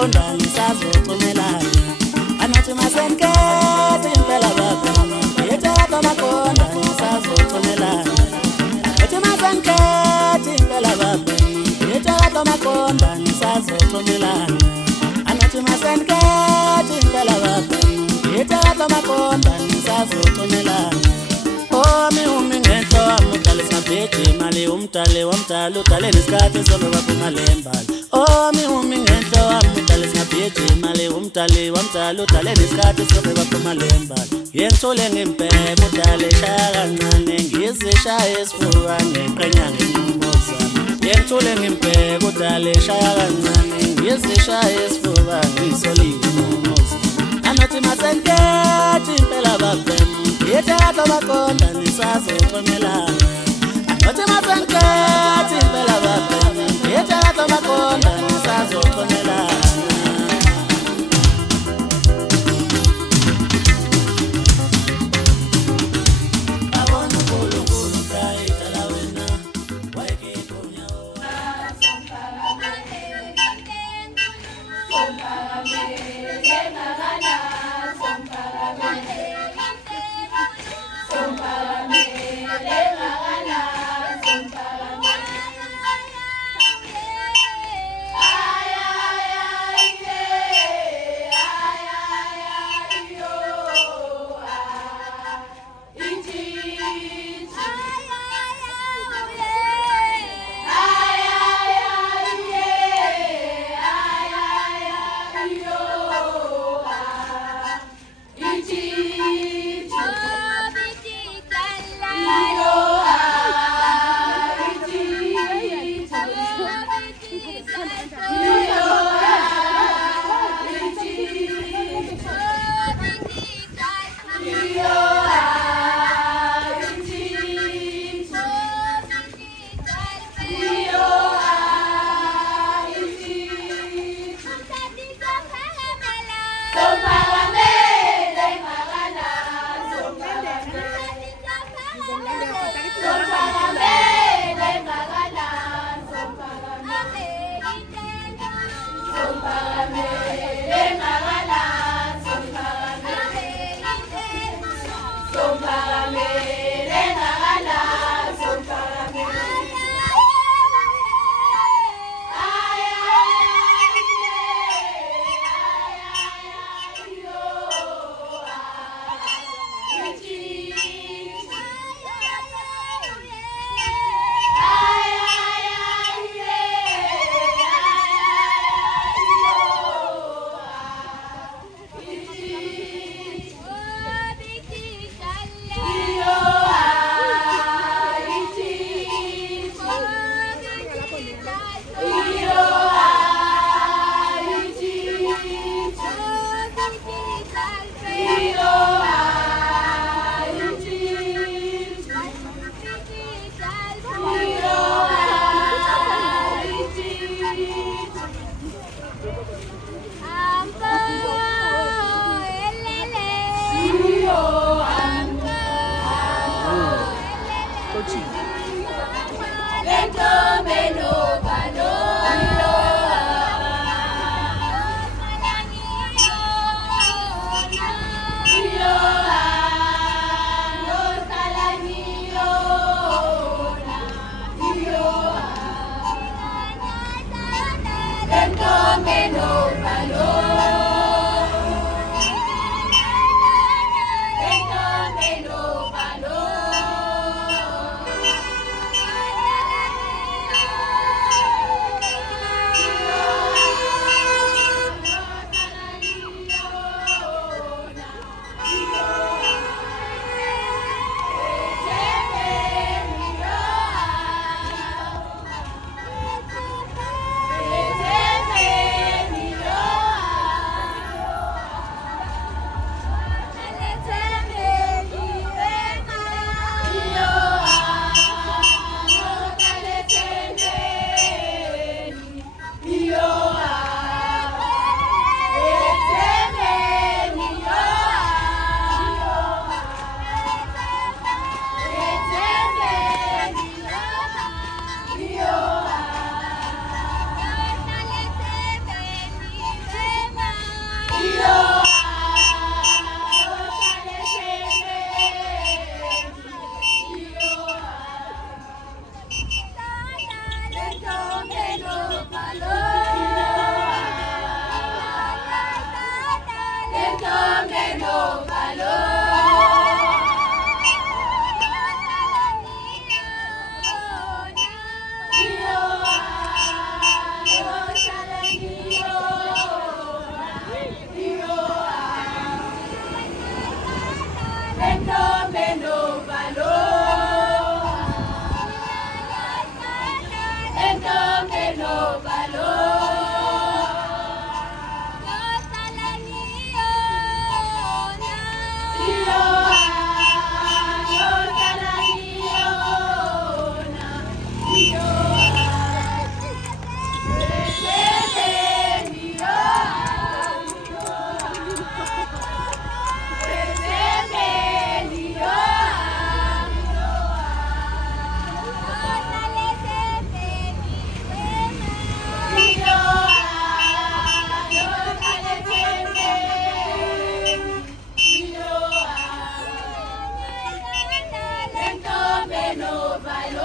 maqonda ngisazoxhumelana anathi masenkethe impela baba yethatha maqonda ngisazoxhumelana athi masenkethe impela baba yethatha maqonda ngisazoxhumelana anathi masenkethe impela baba yethatha maqonda ngisazoxhumelana omi ngento amudala sabheji mali umdali wamdala udale nesikhathi sonoba kumalembala omi ngento amudala sabheji mali umdali wamdala udale nesikhathi sonoba kumalembala yengithole ngempela udale shaya kancane ngizishaya esifuba ngeqenya ngenqumo zami yengithole ngempela udale shaya kancane ngizishaya esifuba ngisolile inqumo zami anathi masenkethe impela baba yethatha maqonda nisazoxhumelana anathi masenkethe impela baba yethatha maqonda nisazoxhumelana Thank you.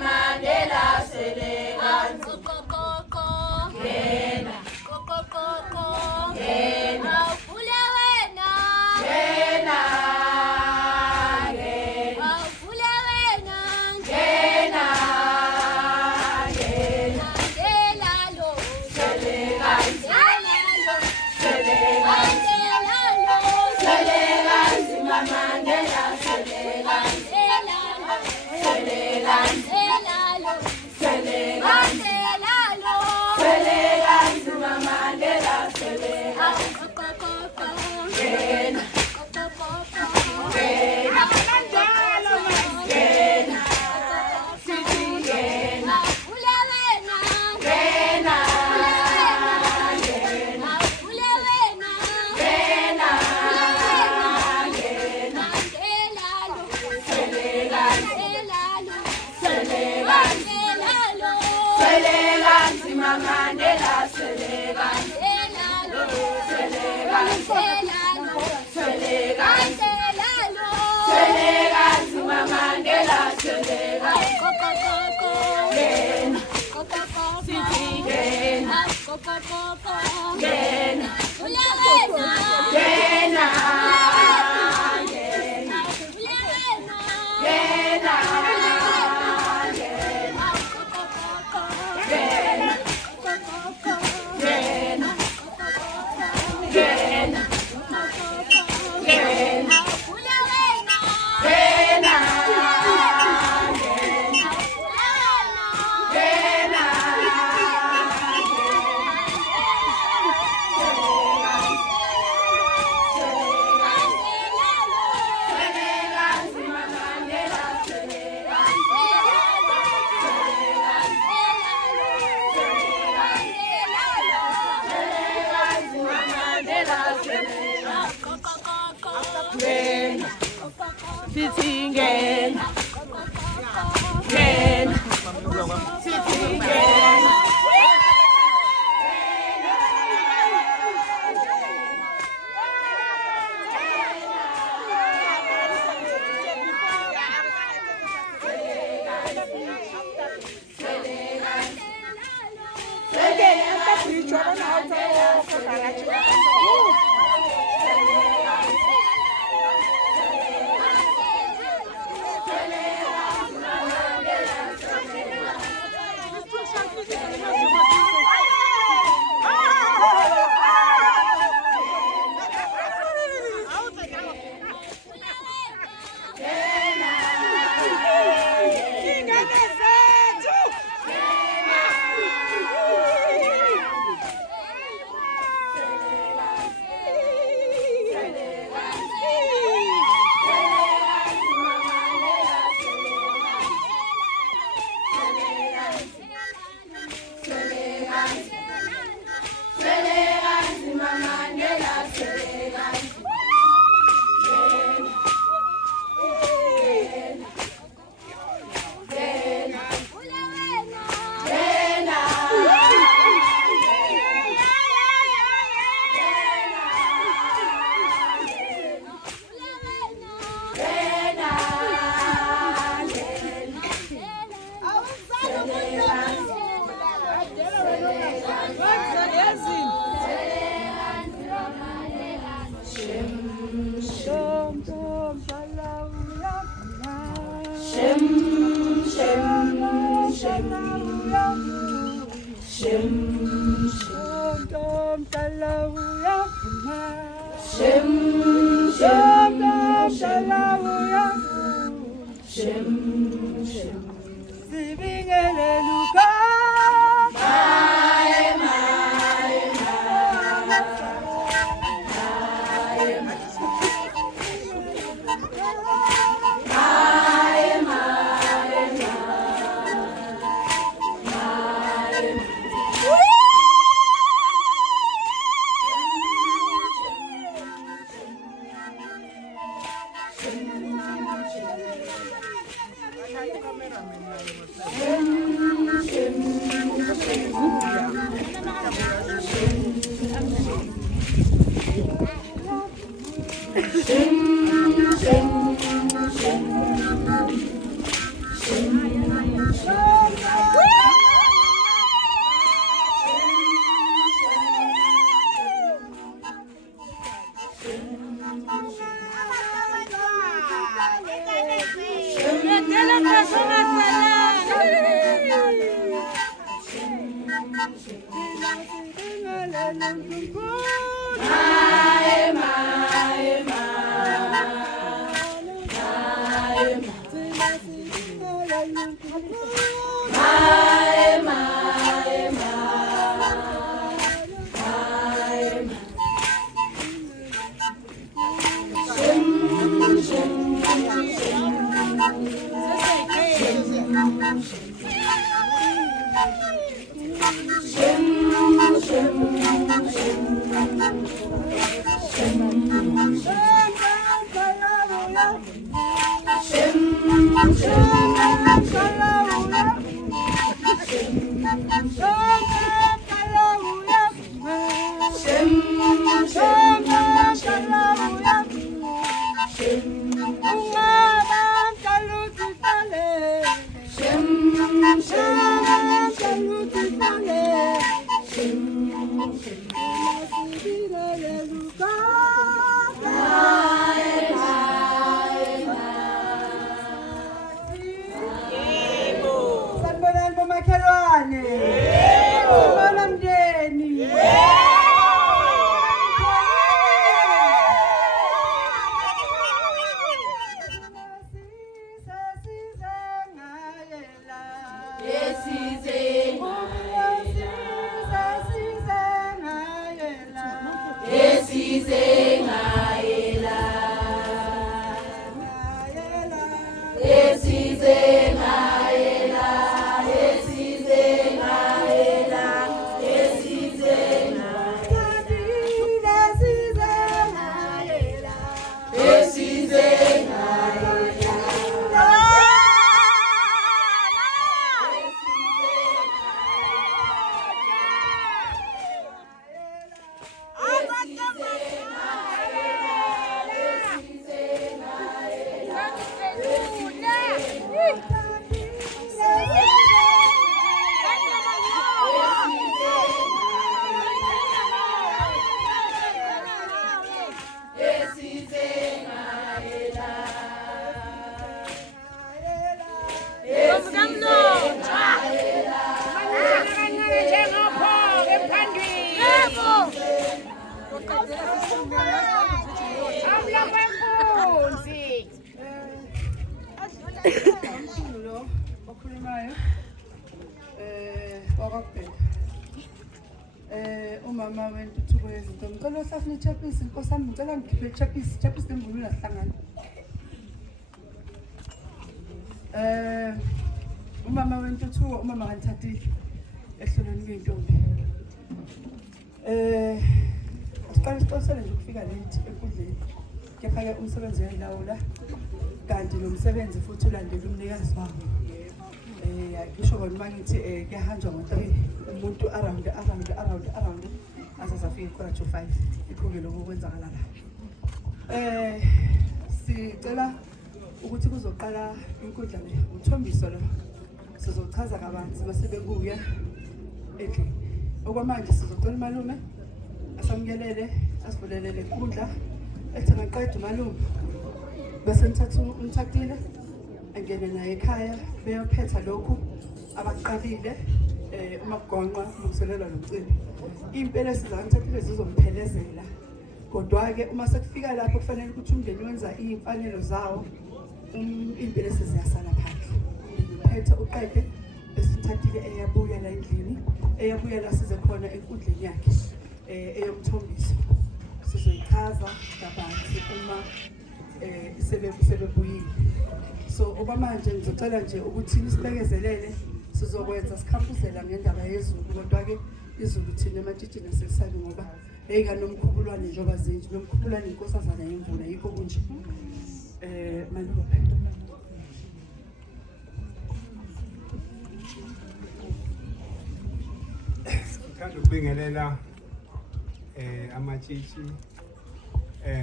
Mandela, Shim, Sibambisane. Sibona mndeni. Umama wentuthuko yezinto ngicela usafuna ichapisi inkosi yami ngicela ngikhiphe ichapisi lemvunulo lahlangana umama wentuthuko umama kanithathile ehlelweni kwentombi asiqala isiqosele nje ukufika late enkundleni kepha-ke umsebenzi uyayilawula kanti nomsebenzi futhi ulandela umnikazi wabo ngisho kona uma ngithi kuyahanjwa ngo-3 umuntu around azazafika ikhona to 5 ikho-ke lokho kwenzakala la sicela ukuthi kuzoqala inkundla le uthombiso lo sizochaza kabanzi base bekuya endlini okwamanje sizocela umalume asamkelele asivulelele inkundla ethi ngaqeda umalume bese nithatha umthathile angene naye ekhaya beyophetha lokhu abaqalile umagonqa umselelwa nomcimbi impela sizangithathile zizomphelezela kodwa-ke uma sekufika lapho kufanele ukuthi umndeni wenza iy'mfanelo zawo impela seziyasala phandle uphethe uqede esithathile eyabuya la endlini eyabuya la size khona enkundleni yakhe eyomthombiso sizoyichaza kabanzi uma sebebuyile so okwamanje ngizocela nje ukuthi nisibekezelele sizokwenza sikhaphuzela ngendaba yezulu kodwa-ke izulu thina ematshitshini selisabi ngoba eyikanomkhubulwane njengoba zinje nomkhubulwane inkosazana yemvula yikho kunje Maluphe ngithanda ukubingelela amatshitshi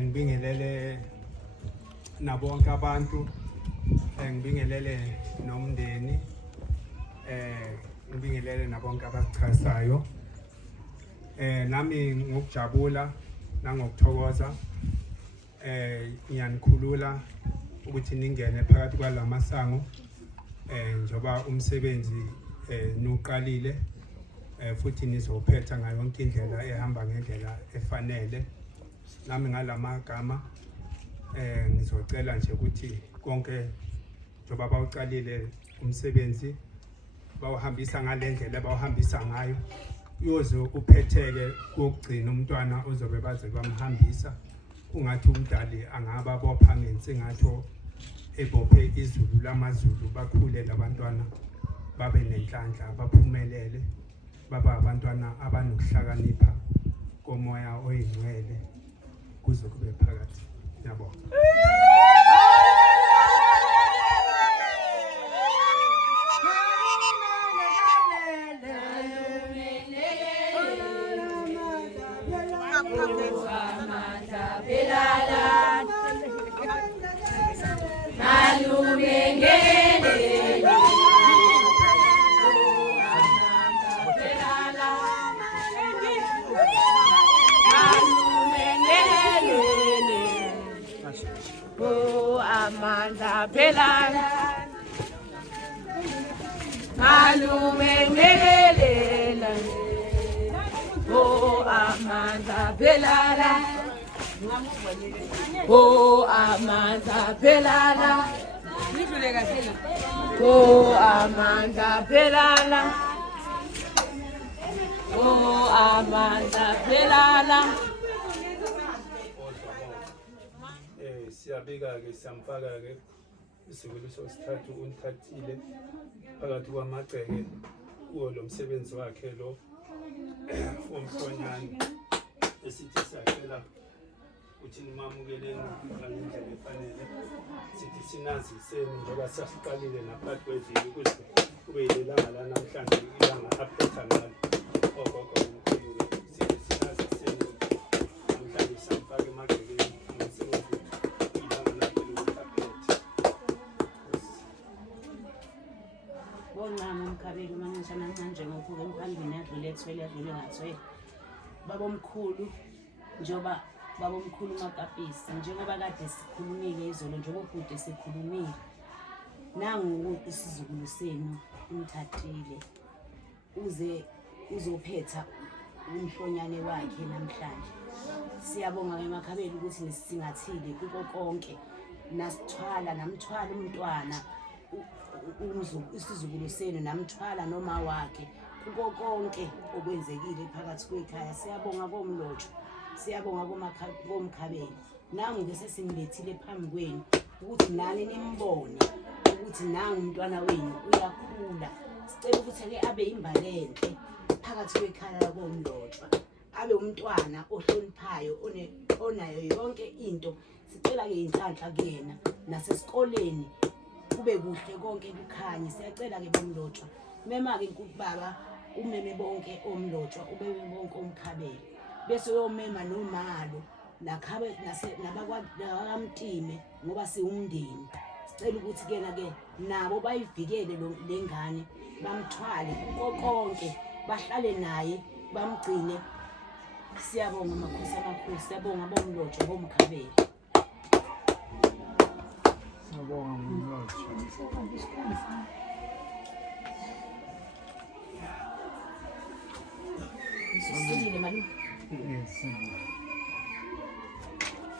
ngibingelele nabonke abantu ngibingelele nomndeni ngibingelele nabonke abachazayo nami ngokujabula nangokuthokoza ngiyanikhulula ukuthi ningene phakathi kwalamasango njoba umsebenzi nuqalile futhi nizophetha ngayo yonke indlela ehamba ngendlela efanele nami ngalamagama ngizocela nje ukuthi konke njoba bawuqalile umsebenzi bawuhambisa ngalendlela bawuhambisa ngayo uyoze uphetheke kokugcina umntwana ozobe baze bamhambisa ungathi umdali angaba bopha ngensingatho ebophe izulu lamazulu bakhule labantwana babe nenhlanhla baphumelele baba abantwana abanokuhlakanipha komoya oyingcwele kuze kube phakathi yabo Amanda Pelala Khulume ngelela Oh amandla phelala Oh amandla phelala Oh amandla phelala Oh amandla phelala Siyabika-ke siyamfaka-ke isiguli sosithathu unithathile phakathi kwamagceke kuwo lo msebenzi wakhe lo womhlonyane esithi siyacela ukuthi nimamukeleni ngendlela efanele sithi sinaziseni njengoba sasiqalile naphakathi kweviki ukuthi kube yilelanga lanamhlanje ilanga aphetha ngalo ogogo omkhulu-ke sithi sinaziseni namhlanje samfaka emagcekeni umsebenzi ilanga lakhe lokuthi aphethe. Bongqama umkhabeli umancisha namanje ngokuke emphambili yadlule ethwele yadlule ngathwele babomkhulu njengoba babomkhulu uMakapisi njengoba kade sikhulumile izolo njengoba kude sikhulumile nangu isizukulu senu umthathile uzophetha umhlonyane wakhe namhlanje siyabonga emakhabeli ukuthi nisisingathile kuko konke nasithwala namthwala umntwana isizukulu senu namthwala noma wakhe kuko konke okwenzekile phakathi kwekhaya siyabonga komlotsho siyabonga komkhabeli nangu ke sesinibethile phambi kwenu ukuthi nani nimbone ukuthi nangu umntwana wenu uyakhula sicela ukuthi ke abe imbalenhle phakathi kwekhaya komlotshwa abe umntwana ohloniphayo onayo yonke into sicela ke inhlanhla kuyena nasesikoleni kube kuhle konke kukhanye siyacela ke bomlotshwa mema ke nkubaba umeme bonke omlotshwa ubeme bonke omkhabeli bese uyomema nomalo nakhabe nabakwamtime ngoba siwumndeni sicela ukuthi kena ke nabo bayivikele lengane bamthwale konke bahlale naye bamgcine siyabonga amakhosi amakhulu siyabonga bomlotshwa bomkhabeli siyabonga bomlotshwa Sisindile malu. Yes.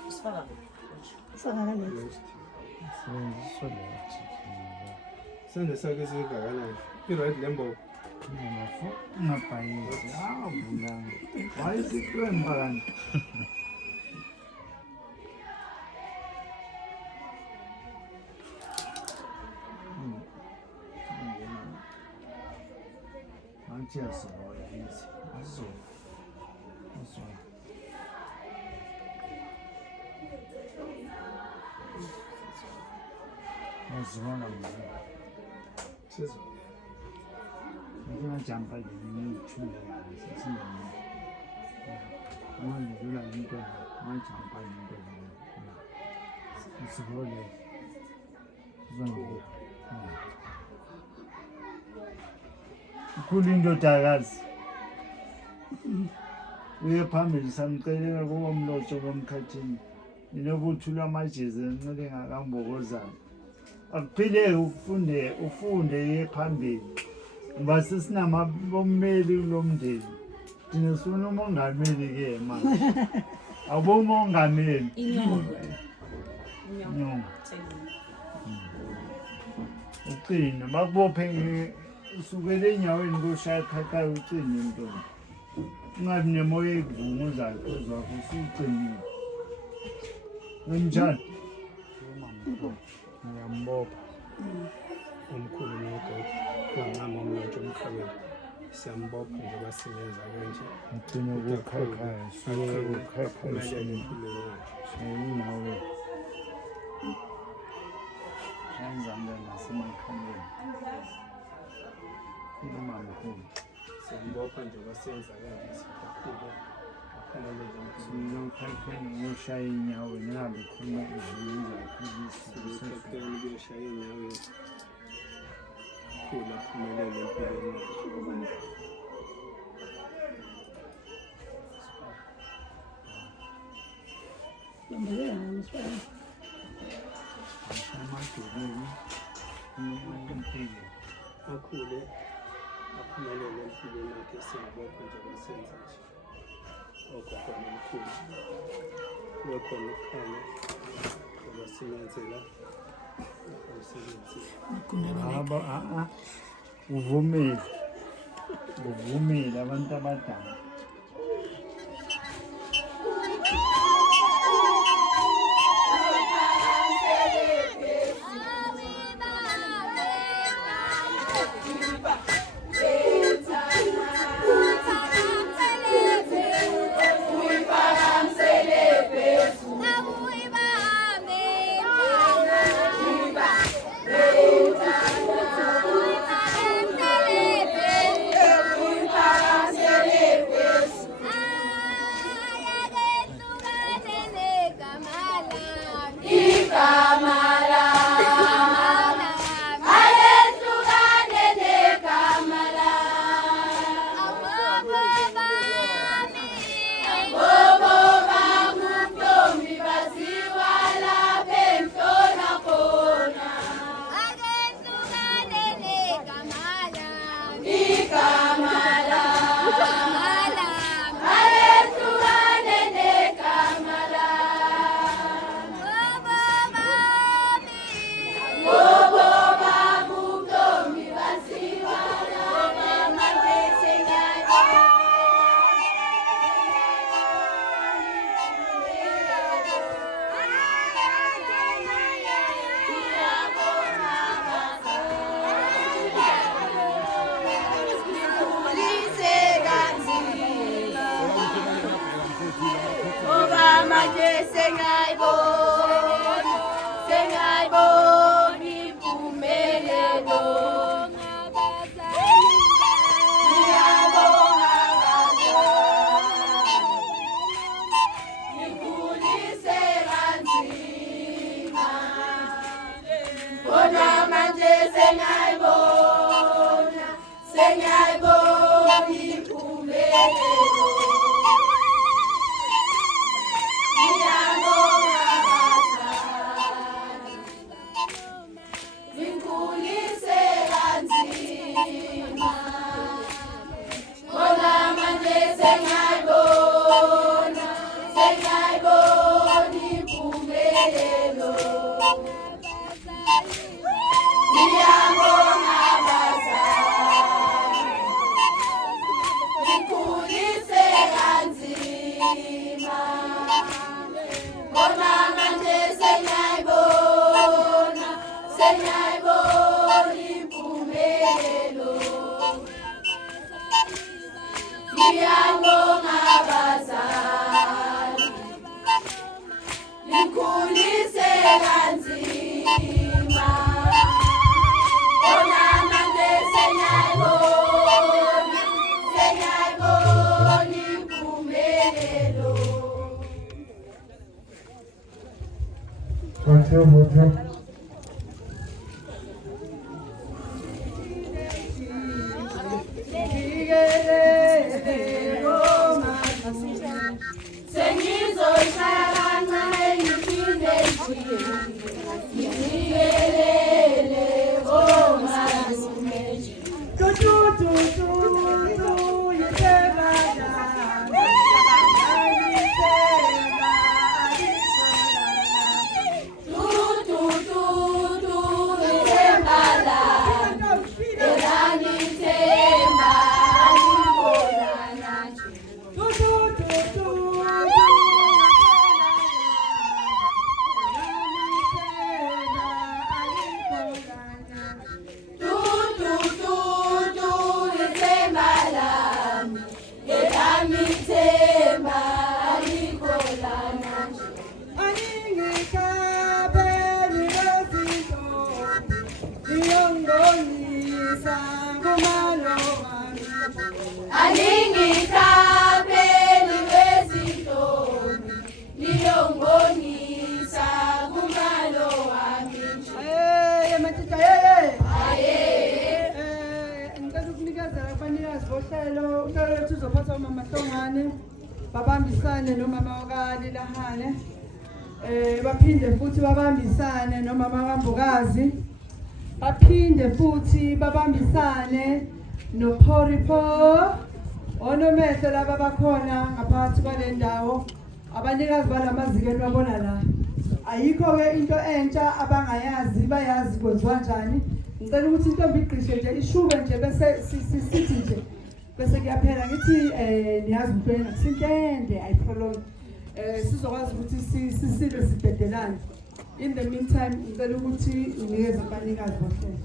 Sifaka. Sende sakhe sigakanani i-right lembo Ngapayisi avulanga wayisihlwemba kanti Manti yasoya yithi aso Azona manje sizo ngifuna jampa ngiyithule sesingene manje dula into majampa into isibole zangu ukhulu indodakazi uye phambili samcelela komlotsho komkhathini inokuthula amajezi encele ngakambokozana akuphile ufunde ye phambili ngoba sesinamabomeli kulomndeni thina sifuna umongameli ke manje abomongameli Inyongo uqina bakubophe usukele enyaweni koshaya khakhayo uqina intombi ungabi nemoya ekuvunguzayo phezu kwakho usuqinile wemjani ngiyambopha omkhulu nogogo kungama umlotshwa omkhabeli siyambopha njengoba simenza kanje ugcine ukukhakhayo suke ukukhakhayo shayinawe shayinzambe nasemakhaleni khuluma mkhulu siyambopha njengoba siyenza kanje sikakhulu Silokhakheni uyoshaya inyawo ngihambe khuluma iziza sikhakheni kuyoshaya enyaweni khulu aphumelele empilweni amadolweni unompilo akhule aphumelele empilweni yakhe singabekho njengoba senza nje. Ogogo nomkhulu kube khona ukukhanya ngoba simenzela umsebenzi. uvumile abantu abadala. babambisane nomama wakaliLahane baphinde futhi babambisane nomama kaMbokazi baphinde futhi babambisane noPoripo, onomehle laba bakhona ngaphakathi kwale ndawo, abanikazi balamaziko enibabona la. Ayikho ke into entsha abangayazi, bayazi kwenziwa kanjani. Ngicela ukuthi intombi igqishe nje ishuke nje bese sithi nje bese kuyaphela ngithi niyazi umntwana kusinhlende ayiprolong sizokwazi ukuthi sisile sibedelane. In the meantime ngicela ukuthi unikeze abanikazi bohlelo.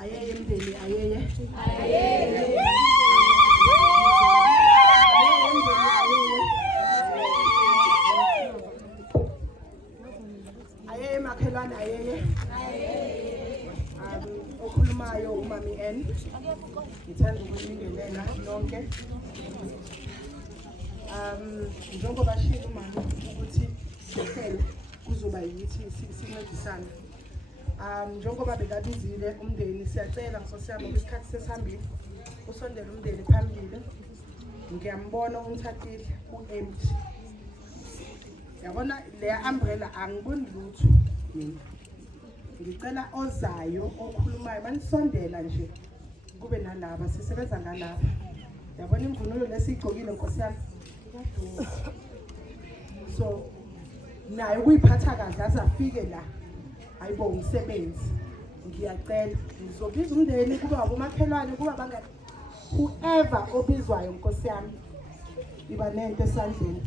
Ayeye mndeni ayeye. Ayeye makhelwane ayeye. Okhulumayo umami N. Ngithanda ukuningelela lonke. Njengoba shilo umama ukuthi sihlele kuzoba yithi sincedisana. Njengoba bekabizile umndeni siyacela ngosiyami ngesikhathi sesihambile usondele umndeni phambili. Ngiyambona umthathile uempty. Yabona le umbrella angiboni lutho mina. Ngicela ozayo okhulumayo banisondela nje kube nalaba sisebenza ngalapha. Yabona imvunulo lesiyigqokile nkosiyami. So naye ukuyiphatha kahle azafike la. Hayibo umsebenzi. Ngiyacela ngizobiza umndeni kuba abomakhelwane kuba bangani whoever obizwayo nkosiyami iba nento esandleni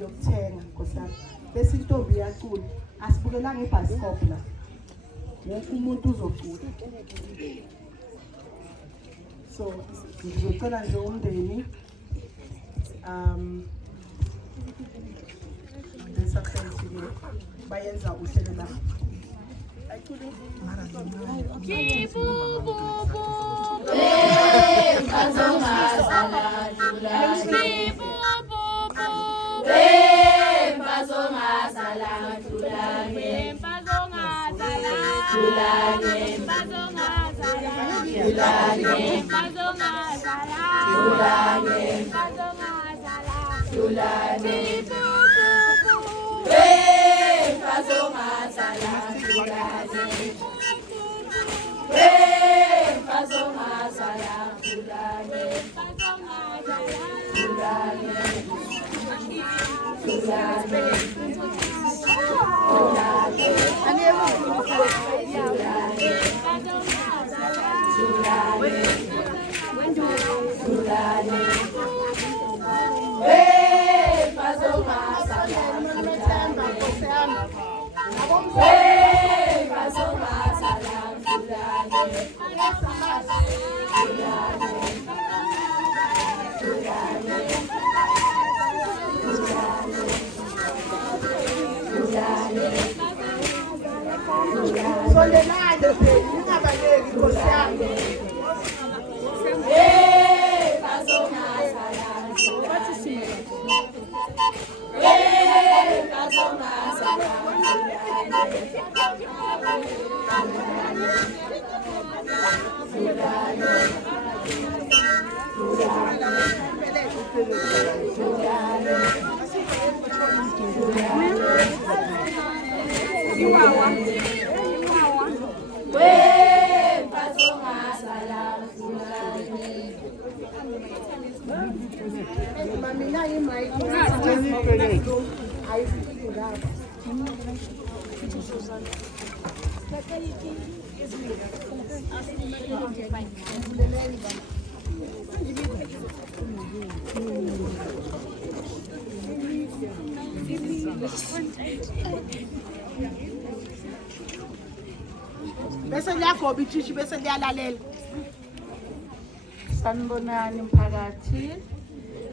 yokuthenga nkosiyami. Bese intombi yacula asibukelanga ibhasikophu la. Wonke umuntu uzocula. So ngizocela nje umndeni besaqhele bayenza uhlelo la. Bese liyagoba ithishi bese liyalalela. Sanibonani mphakathi.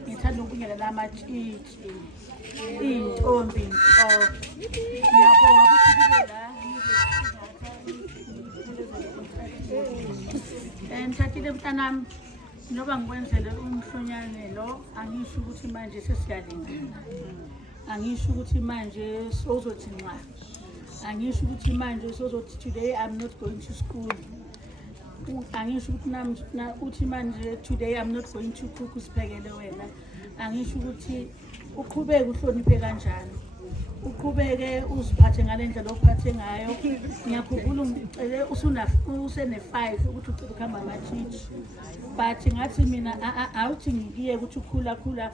Ngithanda ukubingelela amatshitshi. Iy'ntombi nhloko. Ngiyabonga ukuthi kube la. Ngithathile mntanami njengoba ngikwenzele umhlonyane lo angisho ukuthi manje sesiyalingana. Angisho ukuthi manje sozothi nqa. Angisho ukuthi manje sozothi today I'm not going to school. Angisho ukuthi manje today I'm not going to cook usiphekele wena. Angisho ukuthi uqhubeke uhloniphe kanjani. uqhubeke uziphathe ngale ndlela ophathe ngayo. Ngiyakhumbula ngicele usene-5 ukuthi ucela ukuhamba amatshitshi, but ngathi mina awuthi ngiye ukuthi ukhula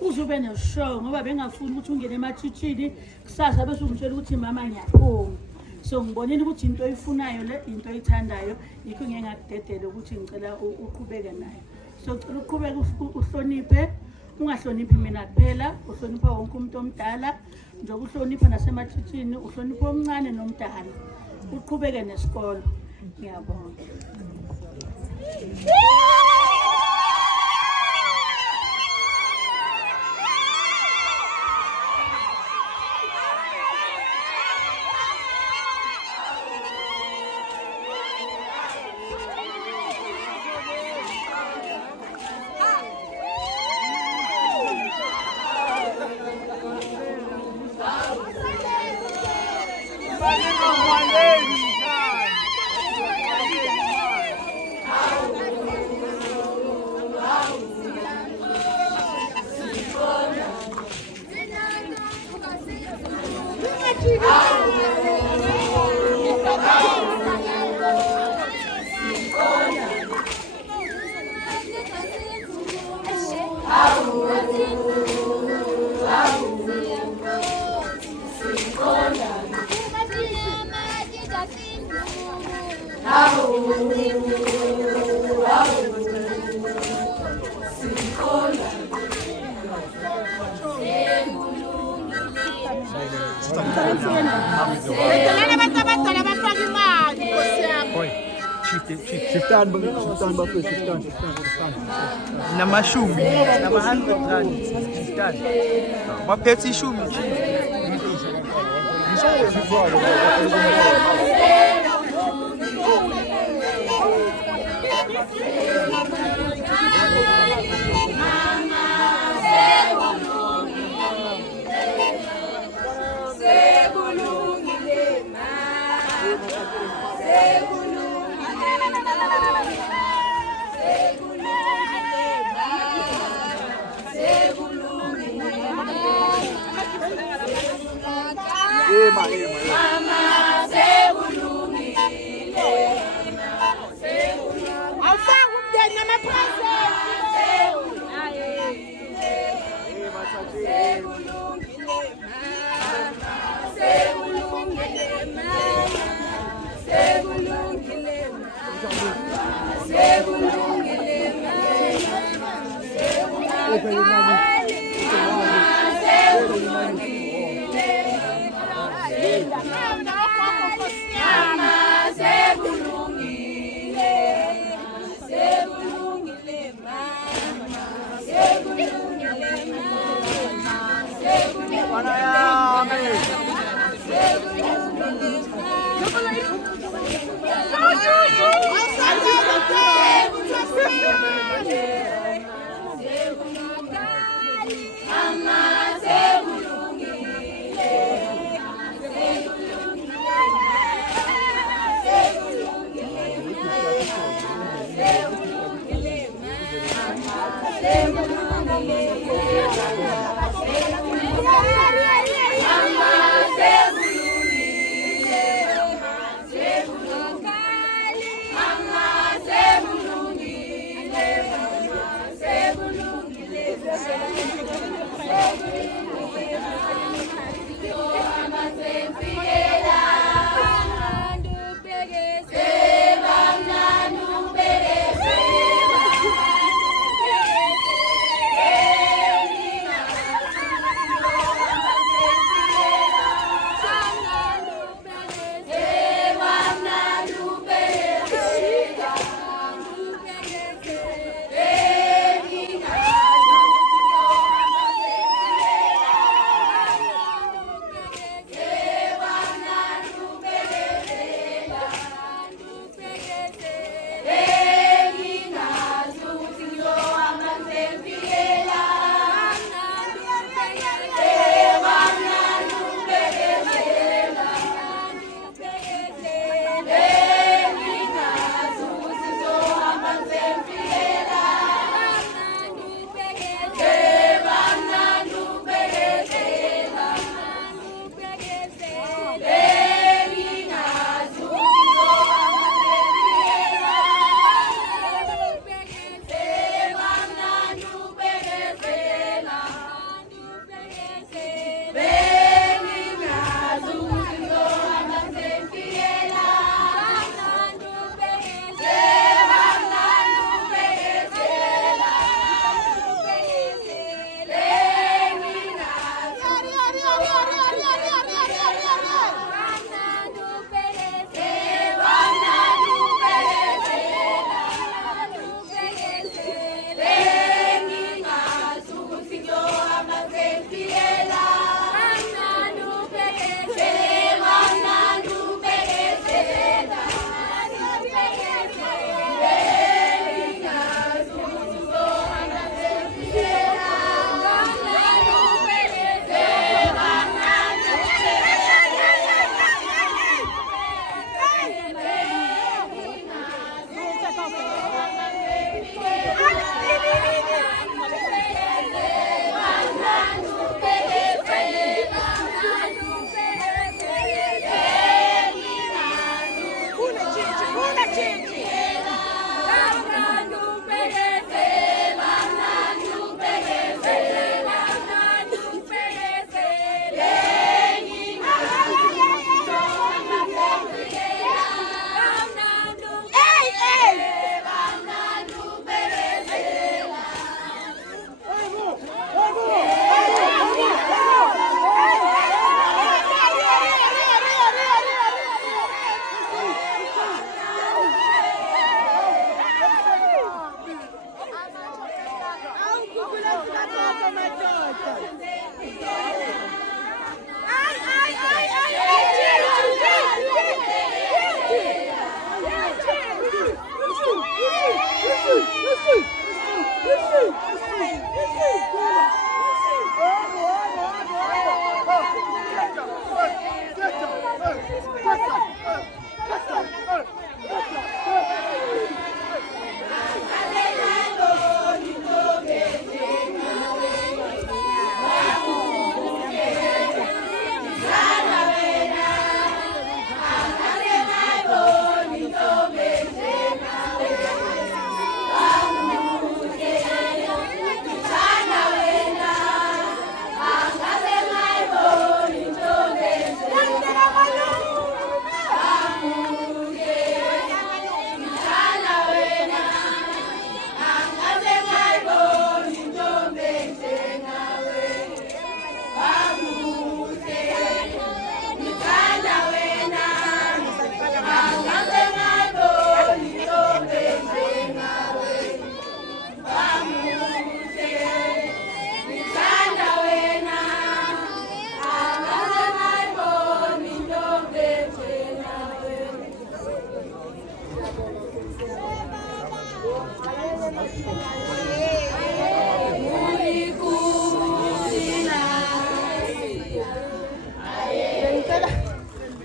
uzube neshow ngoba bengafuni ukuthi ungene ematshitshini kusasa bese ungitshela ukuthi mama ngiyaphuma. So ngibonile ukuthi into oyifunayo le into oyithandayo yikho ngeke ngakudedele ukuthi ngicela uqhubeke nayo. So ngicela uqhubeke uhloniphe, ungahloniphi mina kuphela, uhlonipha wonke umuntu omdala, njengoba uhlonipha nasematshitshini, uhlonipha omncane nomdala, uqhubeke nesikolo. Ngiyabonga. Shiftan bakwethu, shiftan. Namashumi, nama-100 shiftan. Baphethe ishumi.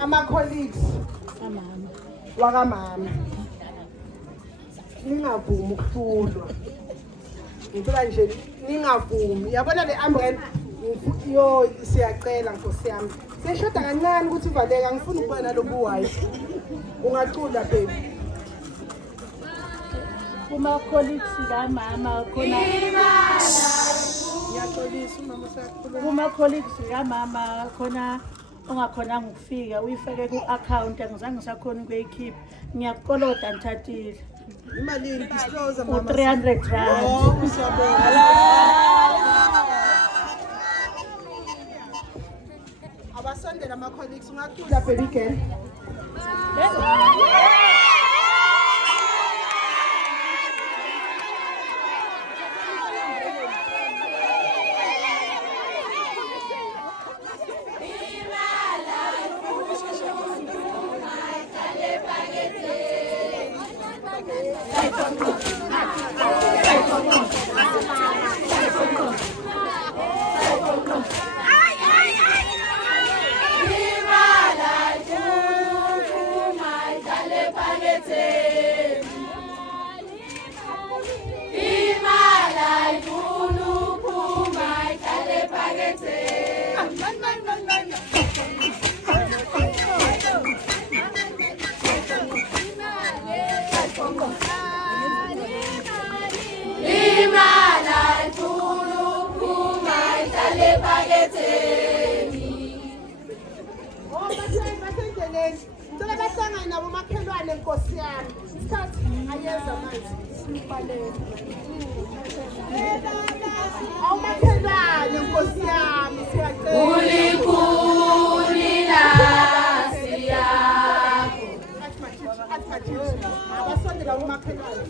ama-colleagues wakamama ningavumi ukuhlulwa ngicela nje ningavumi yabona le umbrella yo siyacela nkosi yami seshoda kancane ukuthi ivaleka ngifuna ukubona lobu wife ungacula baby kuma-colleagues kamama khona ngiyaxolisa umama usakhuluma kuma-colleagues kamama khona ongakhonanga ukufika uyifake ku-account angizange ngisakhona ukuyikhipha ngiyakukoloda ngithathile imalini disclose mama u-300 rand oh siyabonga abasondela ama-colleagues ungacula baby girl ngicela bahlangane nabo makhelwane nkosi yami isikhathi ayeza manje sibalele awumakhelwane nkosi yami siyacela ulikhulila siyakho abasondela umakhelwane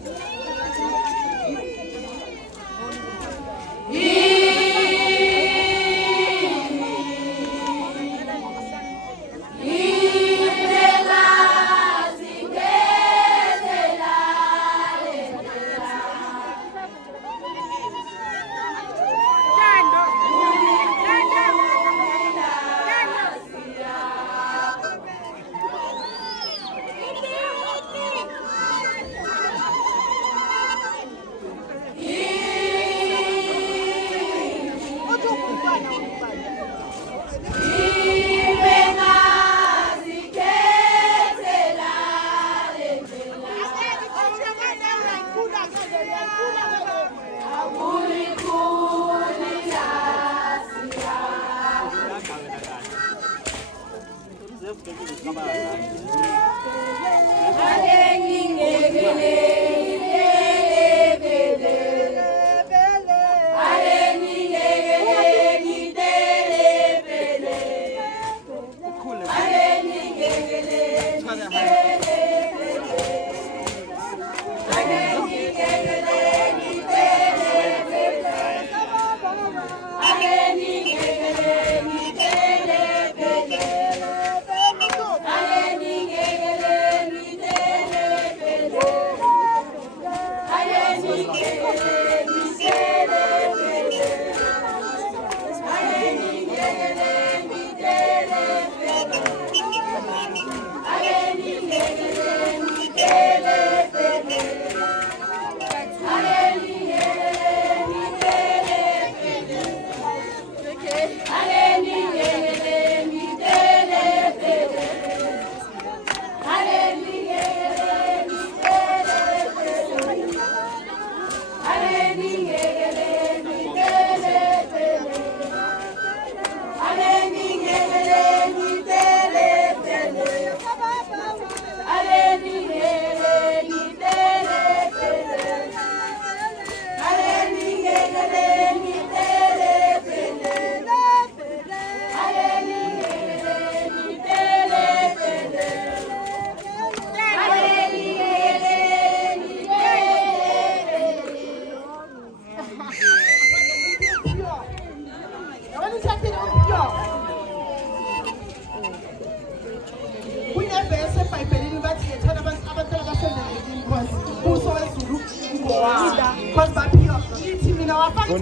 because baphiwa ithi mina wafaka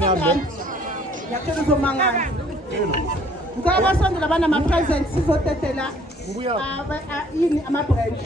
yakhe uzomangala ngicela basondela abana ma-present sizotetela yini ama-branch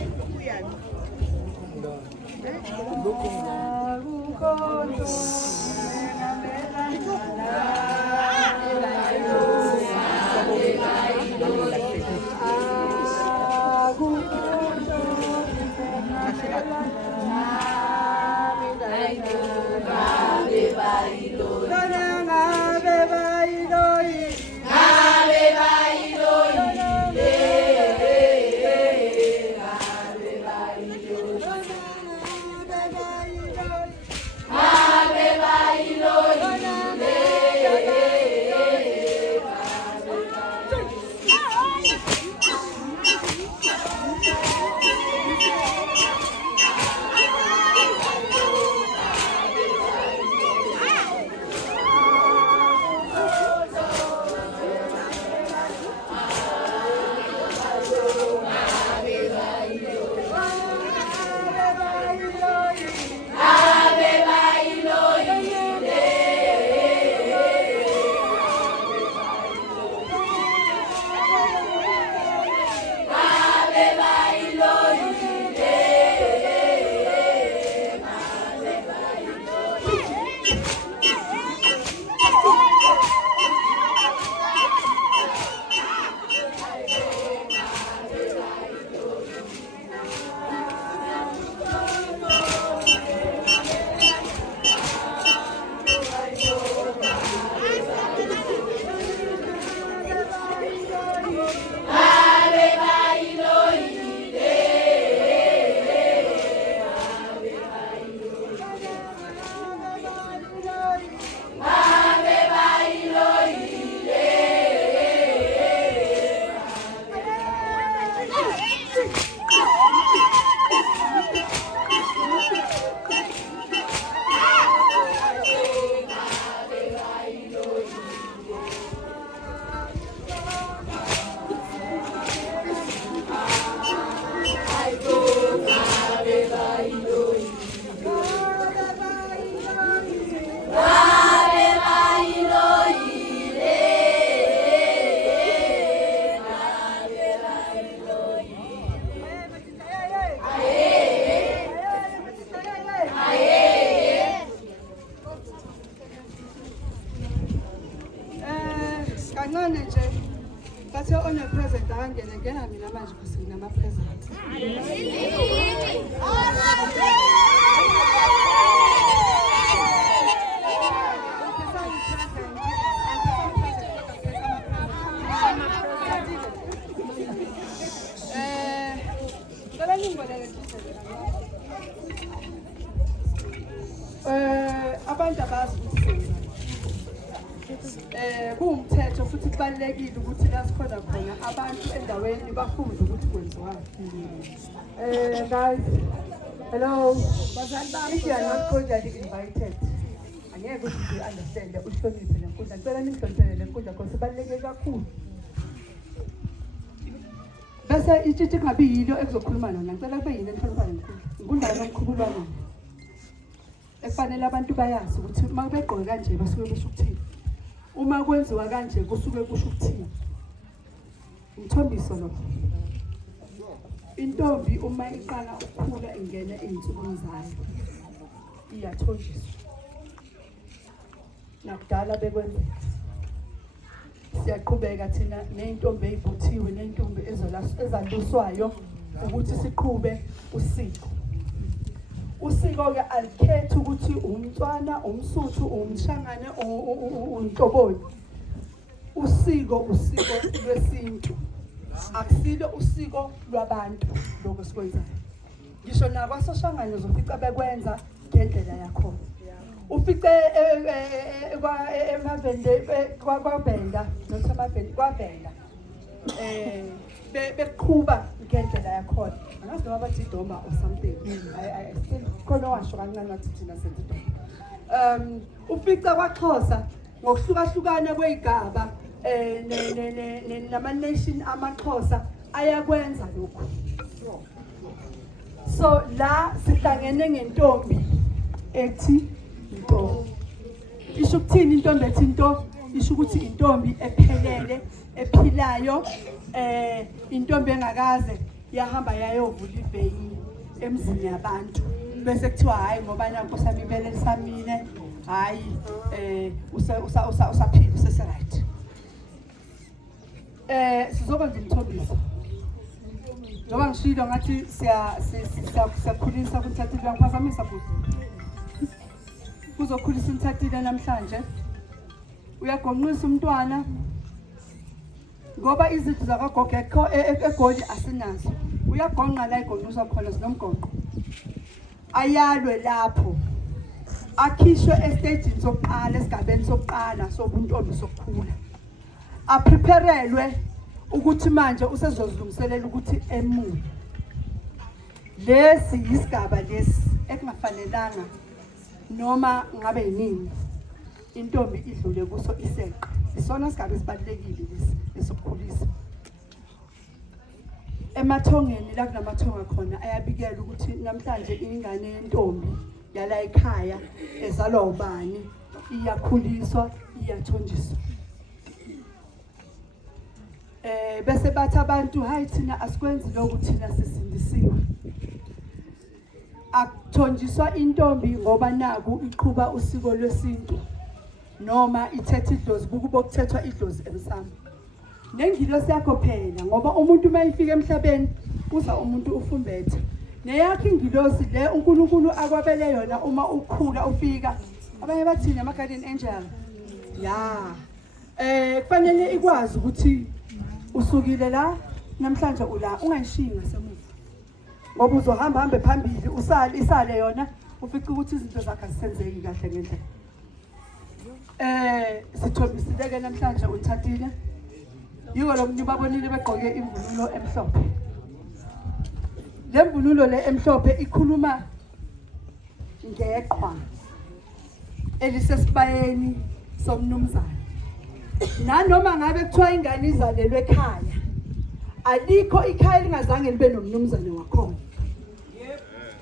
kancane nje bathe one-president akangene ngena mina manje because nginama-president abantu abazi ukuthi kuwumthetho futhi kubalulekile ukuthi la sikhona khona abantu endaweni bafunde ukuthi kwenziwani. Guys, hello. If you are not cordially invited, angeke ukuthi understand uhloniphe le nkundla. Ngicela nihloniphele le nkundla because ibaluleke kakhulu. Bese itshitshi kungabi yilo ekuzokhuluma nona. Ngicela kube yini enhlonipha le nkundla. Inkundla nomqhubulwano. Efanele abantu bayazi ukuthi uma begqoke kanje basuke besho ukuthini. Uma kwenziwa kanje kusuke kusho ukuthini. Umthombiso lo. Intombi uma iqala ukukhula ingene izinsukwini zayo iyathonjiswa. Nakudala bekwenzeka. Siyaqhubeka thina nentombi ezivuthiwe nentombi ezaluswayo ukuthi siqhube usiko. Usiko ke alikhethi ukuthi umntwana, umsuthu, umshangane, untoboni. Usiko lwesintu. Akusilo usiko lwabantu lokho sikwenzayo. Ngisho nakwasoshangane uzofica bekwenza ngendlela yakho. Ufice emavende kwaBhenda, noThamavende kwaBhenda. Beqhuba ngendlela yakho. Angazi noma bathi idoma or something. I still khona washo kancane ngathi thina senze idoma. Ufica kwaXhosa ngokuhlukahlukana kwezigaba nama nation amaXhosa ayakwenza lokho. So la sihlangene ngentombi ethi into. Isho ukuthini intombi ethi into? Isho ukuthi intombi ephelele, ephilayo, intombi engakaze yahamba yayovula iveni emzini yabantu bese kuthiwa hayi ngoba nanku samibele lisamile hayi usaphila useseright. Sizokwenza umthombiso njengoba ngishilo ngathi siyakhulisa kuNthathile uyangiphazamisa futhi kuzokhulisa uNthathile namhlanje uyagonqisa umntwana ngoba izithu zakagogo eGoli asinazo uyagonqa la igonqiswa khona sinomgonqo ayalwe lapho akhishwe estagini sokuqala esigabeni sokuqala sobuntombi sokukhula apreparelwe ukuthi manje usezozilungiselela ukuthi emuhle lesi isigaba lesi ekungafanelanga noma ngabe yini intombi idlule kuso iseqa isona isigaba esibalekile lesi esokukhulisa emathongeni la kunamathonga khona ayabikela ukuthi namhlanje ingane yentombi yala ekhaya ezalwa ubani iyakhuliswa iyathonjiswa bese bathi abantu hayi thina asikwenzi lokho thina sisindisiwe akuthonjiswa intombi ngoba naku iqhubha usiko lwesintu noma ithethe idlozi kukubo kuthethwa idlozi emsamo nengilosi yakho phela ngoba umuntu mayifika emhlabeni uza umuntu ufumbethe neyakho ingilosi le uNkulunkulu akwabele yona uma ukhula ufika abanye bathini ama guardian angel ya kufanele ikwazi ukuthi usukile la namhlanje ula ungayishiyi ngasemuva ngoba uzohamba hambe phambili isale yona ufica ukuthi izinto zakhe azisenzeki kahle ngendlela sithobisileke namhlanje uNthathile yiko lo muntu babonile begqoke imvunulo emhlophe le mvunulo le emhlophe ikhuluma ngeqhwa elisesibayeni somnumzana nanoma ngabe kuthiwa ingane izalelwe ekhaya alikho ikhaya lingazange libe nomnumzane wakhona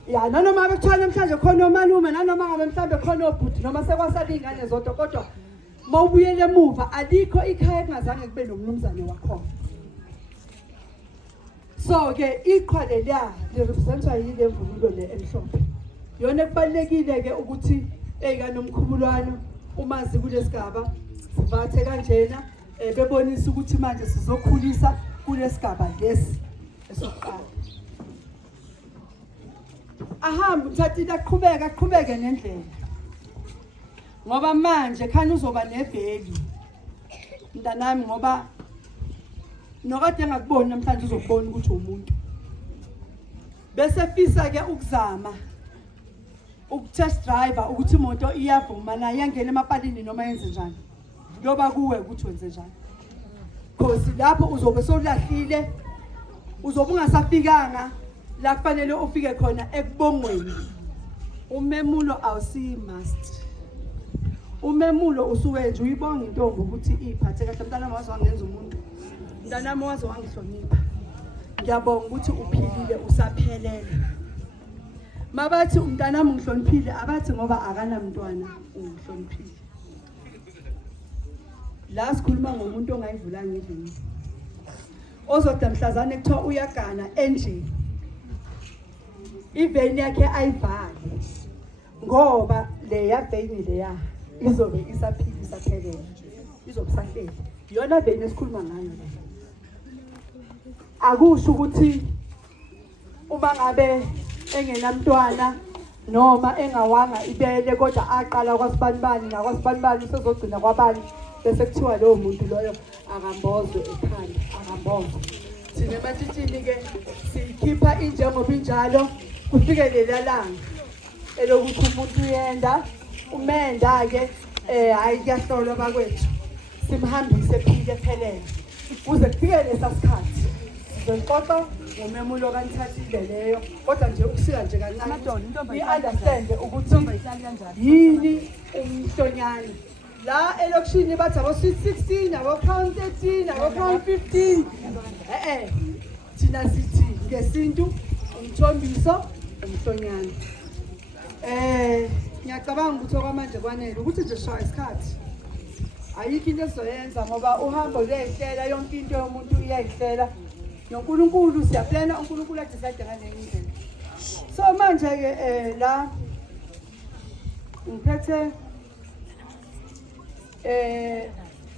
ya nanoma ngabe kuthiwa namhlanje khona omalume nanoma ngabe mhlambe khona obhuti noma sekwasala ingane zodwa kodwa mawubuyele emuva alikho ikhaya lingazange kube nomnumzane wakhona so ke iqhwa leliya lirepresentwa yile mvunulo le emhlophe yona kubalekile ke ukuthi eyikanomkhumulwana umazi kulesigaba sivathe kanjena bebonisa ukuthi manje sizokhulisa kulesigaba lesi esokuqala ahamba uNthathile aqhubeke nendlela ngoba manje khani uzoba neveli mntanami ngoba nokade ngakuboni namhlanje uzobona ukuthi umuntu bese fisa ke ukuzama ukutest driver ukuthi imoto iyavuma na yangena emapalini noma yenze njani ngoba kuwe ukuthi wenze njani because lapho uzobe solahlile uzobe ungasafikanga la kufanele ufike khona ekubongweni umemulo awusi must umemulo usuke nje uyibonga intombi ukuthi iphathe kahle mntana wazi wangenza umuntu mntana wazi wangihlonipha ngiyabonga ukuthi uphilile usaphelele mabathi umntana ngihloniphile abathi ngoba akanamntwana ungihloniphile la sikhuluma ngomuntu ongayivulanga ivini ozoda mhlazane kuthiwa uyagana enje iveni yakhe ayivale ngoba leya veni leya izobe isaphila isaphelele izobe sahleli yona veni esikhuluma ngayo le akusho ukuthi uma ngabe engenamntwana noma engawanga ibele kodwa aqala kwaSibanibani nakwaSibanibani usezogcina kwabani bese kuthiwa lowo muntu loyo akambozwe ekhanda akambozwe thina ematshitshini ke sikhipha injengoba injalo kufike lelalanga elokuthi umuntu uyenda umenda ke hayi kuyahlolwa bakwethu simhambise phile phelele uze kufike lesasikhathi sizonixoxa ngomemulo kaNthathile leyo kodwa nje ukusika nje kancane i-understand ukuthi yini umhlonyane la elokishini bathi abo 16 abo count 13 abo count 15 thina sithi ngesintu umthombiso umhlonyane ngiyacabanga ukuthi okwamanje kwanele ukuthi nje shaya isikhathi ayikho into esizoyenza ngoba uhambo luyayihlela yonke into yomuntu iyayihlela noNkulunkulu siyaplana uNkulunkulu adecide ngale ndlela. So manje ke la ngiphethe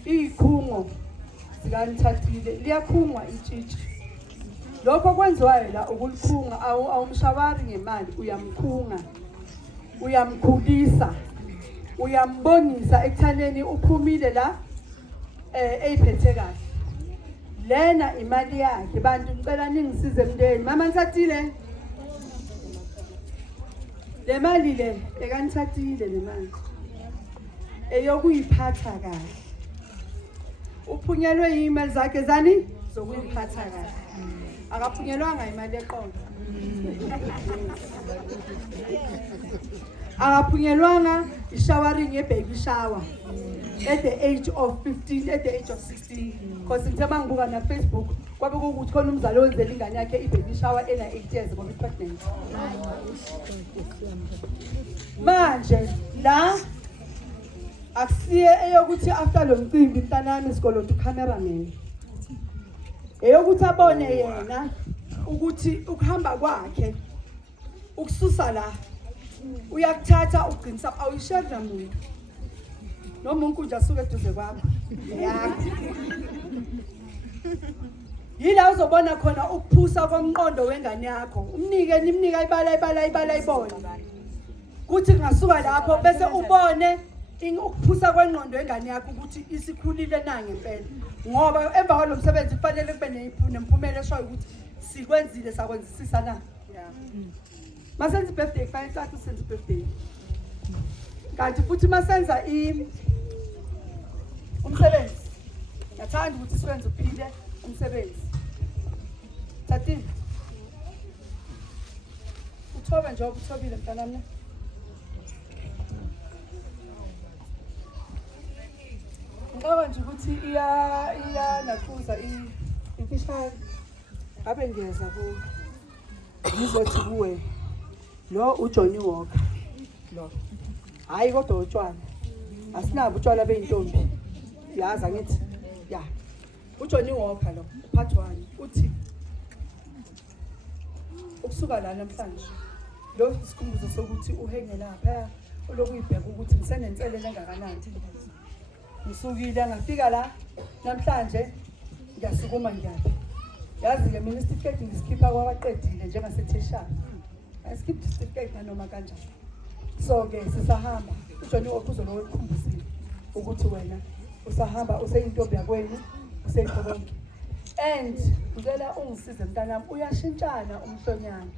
ikhungo sikanithathile liyakhungwa itshitshi. Lokho kwenziwayo la ukulikhunga awumshawari ngemali uyamkhunga uyamkhulisa uyambonisa ekuthaneni uphumile la eyiphethe kahle. Lena imali yakhe bantu ngicela ningisize mndeni mama Nthathile le mali le ekanithathile le mali eyokuyiphatha kahle uphunyelwe imali zakhe zani zokuyiphatha kahle akaphunyelwanga imali eqonda akaphunyelwanga ishowering ye-baby shower at the age of 15 at the age of 16 because ngithe mangibuka na Facebook kwabe kukuthi khona umzali owenzela ingane yakhe i-baby shower ena 8 years ngoba i-pregnant. Manje la akusiye eyokuthi after lo mcimbi mntanami isikoloto cameraman eyokuthi abone yena ukuthi ukuhamba kwakhe ukususa la uyakuthatha ugcinisa awuyishare namuntu noma unkundla asuke eduze kwami yakho yila uzobona khona ukuphusa komqondo wengane yakho umnike nimnika ibala ibona kuthi ngasuka lapho bese ubone ukuphusa kwengqondo wengane yakho ukuthi isikhulile na ngempela ngoba emva kwalo msebenzi kufanele kube nemphumela eshoyo ukuthi sikwenzile sakwenzisisa na masenza birthday kufanele sathi senze birthday kanti futhi masenza umsebenzi yathanda ukuthi siwenze uphile umsebenzi Thathile uthobe nje uthobile mntanami ngicabanga nje ukuthi iya nakhuza imfishane abe ngeza ku ngizothi kuwe lo uJohnny Walker lo hayi kodwa utshwala asinabo utshwala beyintombi yaza ngithi ya uJohnny Walker lo part 1 uthi ukusuka la namhlanje lo isikhumbuzo sokuthi uhenge lapha olokuyibheka ukuthi ngisenenselele engakanani ngisukile ngafika la namhlanje ngiyasukuma ngiyaphi yazi ke mina certificate ngisikhipha kwabaqedile njengasetheshana ayiskip certificate noma kanjani so ke sisahamba uJohnny Walker uzolo ukukhumbusile ukuthi wena usahamba useyintombi yakwenu useyinhlobonke and ngicela ungisize mntanami uyashintshana umhlonyana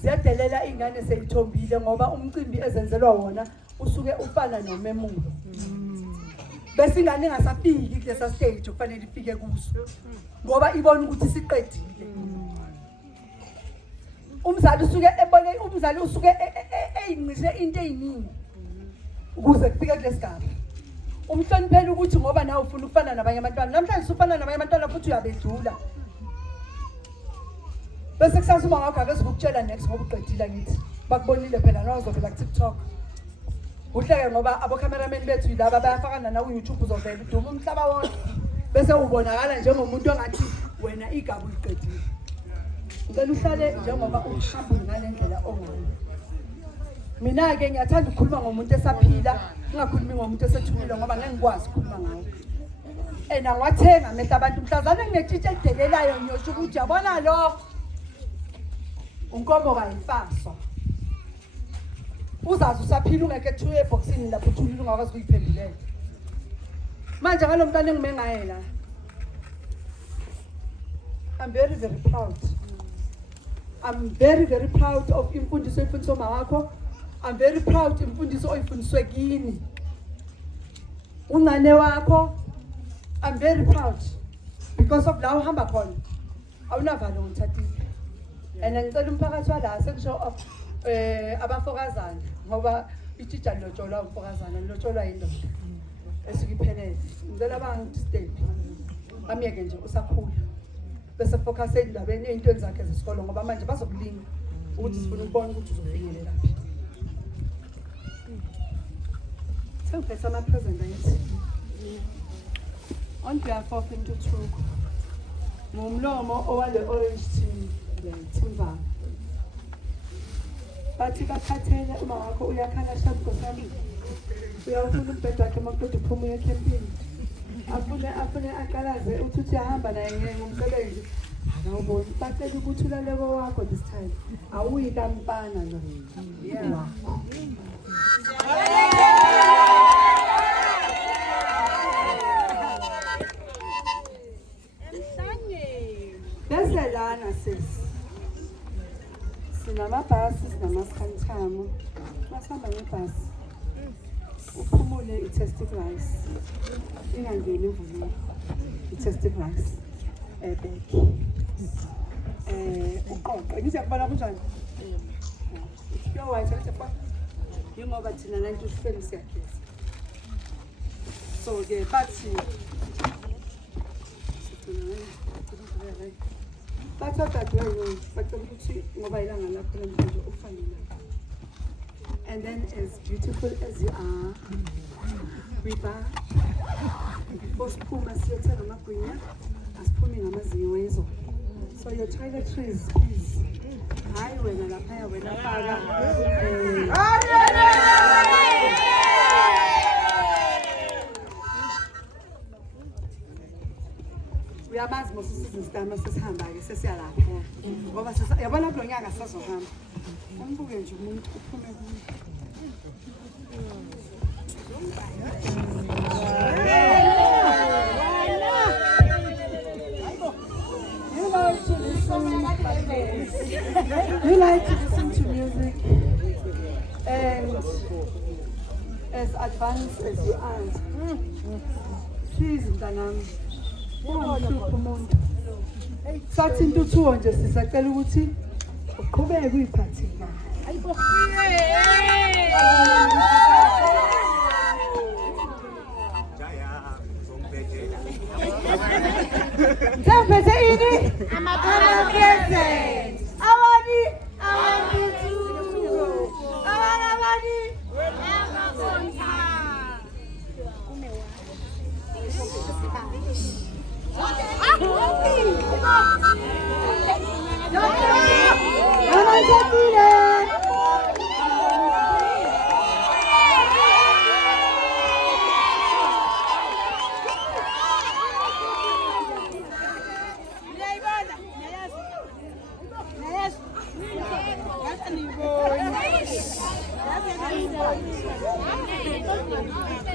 ziyadelela ingane seyithombile ngoba umcimbi ezenzelwa wona usuke ufana nomemulo bese ingane ingasafiki kulesa stage kufanele ifike kuso ngoba ibona ukuthi siqedile umzali usuke ebone umzali usuke eyincishe into eyiningi ukuze kufike kulesigaba umhloniphela ukuthi ngoba nawe ufuna ukufana nabanye abantwana namhlanje usufana nabanye abantwana futhi uyabedlula bese kusasa uma ngakho ake sikutshela next ngoba uqedile ngithi bakubonile phela nawe uzovela ku TikTok uhleke ngoba abo cameramen bethu yilaba bayafakana na ku YouTube uzovela uduma umhlaba wonke bese ubonakala njengomuntu ongathi wena igaba uliqedile ngicela uhlale njengoba uhamba ngale ndlela ongayo mina ke ngiyathanda ukukhuluma ngomuntu esaphila ngingakhulumi ngomuntu esethukile ngoba ngeke ngikwazi ukukhuluma ngawo ngwathenga amehla abantu mhlazana nginetshitshe elidelelayo ngiyosho ukuthi yabona lo unkomo kayifaswa uzazi usaphila ungeke ethuye eboxini lapho uthulile ungakwazi ukuyiphendulela manje ngalo mntwana engime ngaye la I'm very proud. I'm very proud of imfundiso oyifundiswa mama wakho. I'm very proud imfundiso oyifundiswe kini unane wakho. I'm very proud because of la uhamba khona awunavalo ngithathile and ngicela umphakathi wala sekusho abafokazana ngoba itshitsha lotsholwa umfokazana lotsholwa yindoda esikiphelele ngicela bangidisturb amiyeke nje usakhula bese focus endabeni ezintweni zakhe zesikolo ngoba manje bazokulinga ukuthi sifuna ukubona ukuthi uzofinyelela laphi Sengiphethe ama-present ayithi. On behalf of Intuthuko, ngumlomo owale orange team, Timva. Bathi bakhathele uma wakho uyakhala shamgosami. Uyawufuna umbhede wakhe makuqeda uphuma uye camping. Afune aqalaze uthi uyahamba naye ngomsebenzi. Akawuboni. Bacela ukuthi ulaleko wakho this time. Awuyi kampana lo. Yeah. Bese lana sis. Sinamabhasi, sinamaskantamo. Masihamba ngebhasi. Uphumule i-testic rice. Ingangeni imvume. I-testic rice. Ebek. Uqoqo. Ngizakubona kunjani? Yo white lapha. Yingoba thina la into sifeni siyageza. So ke bathi and then as beautiful as you are, Riba, so your toiletries, please. Hi, when uyamazi mosisizistama sesihamba ke sesiyalapha ngoba yabona kulo nyaka sazohamba umbuke nje umuntu uphume kuyo You like to listen to music and as advanced as you are, please mntanami ungahluphi umuntu. Sathi intuthuko nje sisacela ukuthi uqhubeke uyiphathe kahle. Semphethe ini? Ama-present. Abani? Abantuthuko. Abani?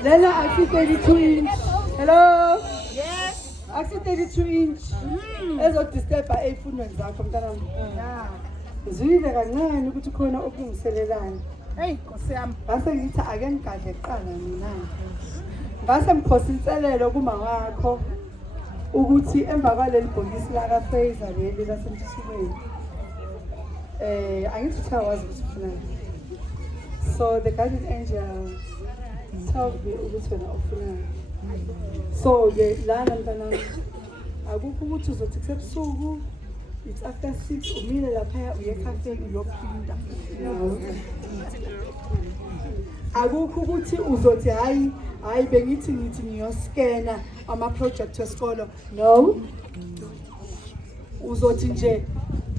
Lena axi 32 inch. Hello? Yes. Axi 32 inch. Ezodisturba ey'fundweni zakho mntanami. Yeah. Zwile kancane ukuthi khona okulungiselelana. Hey, Nkosi yami. Base ngithi ake ngigadle kuqala mina. Base ngiphosa inselelo kuma wakho ukuthi emva kwaleli bhokisi la Fraser leli lasemthusukweni. Angithi uthawazi ukuthi ufunani. So the guardian angel told me ukuthi wena ufunani. So ke lana mntanami akukho ukuthi uzothi kusebusuku it's after 6 umile lapha uye cafe uyophinda. Akukho ukuthi uzothi hayi bengithi ngiyoskena ama project wesikolo. No. Uzothi nje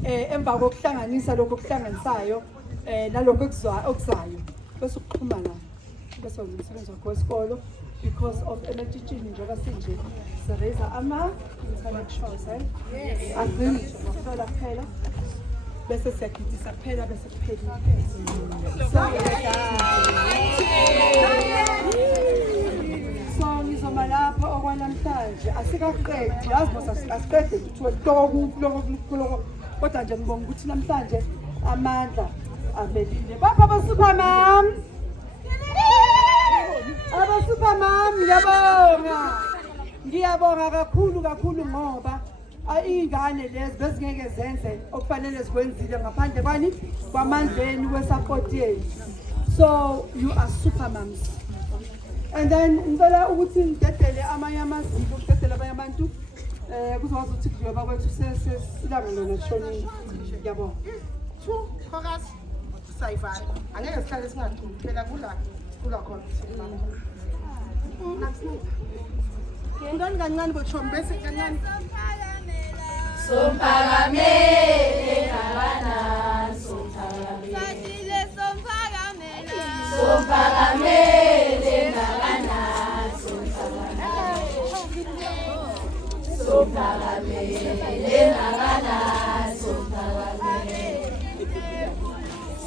emva kokuhlanganisa lokho okuhlanganisayo nalokho okuzayo bese ukuxhuma la bese umsebenzi wakho wesikolo because of emergency njengoba sinje sireza intellectuals azini ngokuthola phela bese siyagidisa phela bese kuphela so ngizoma lapha okwanamhlanje asikaqedi yazi bosa asiqede ukuthi lokho kodwa nje ngibonga ukuthi namhlanje amandla avelile baba basupermam abasupermam ngiyabonga kakhulu ngoba ingane lezi bezingeke zenze okufanele zikwenzile ngaphandle kwani kwamandleni wesupport yenu. So you are supermoms. And then ngicela ukuthi ngidedele amanye amaziko ngidedele abanye abantu kuzokwazi ukuthi kuyoba kwethu sesilanga lona shonini. Ngiyabonga. Focus. Sayivala. Angeke sihlale singathuli phela kula Kula khona. Ngani kancane botshomi bese kancane. Somphakamele nabana somphakamele somphakamele nabana somphakamele nabana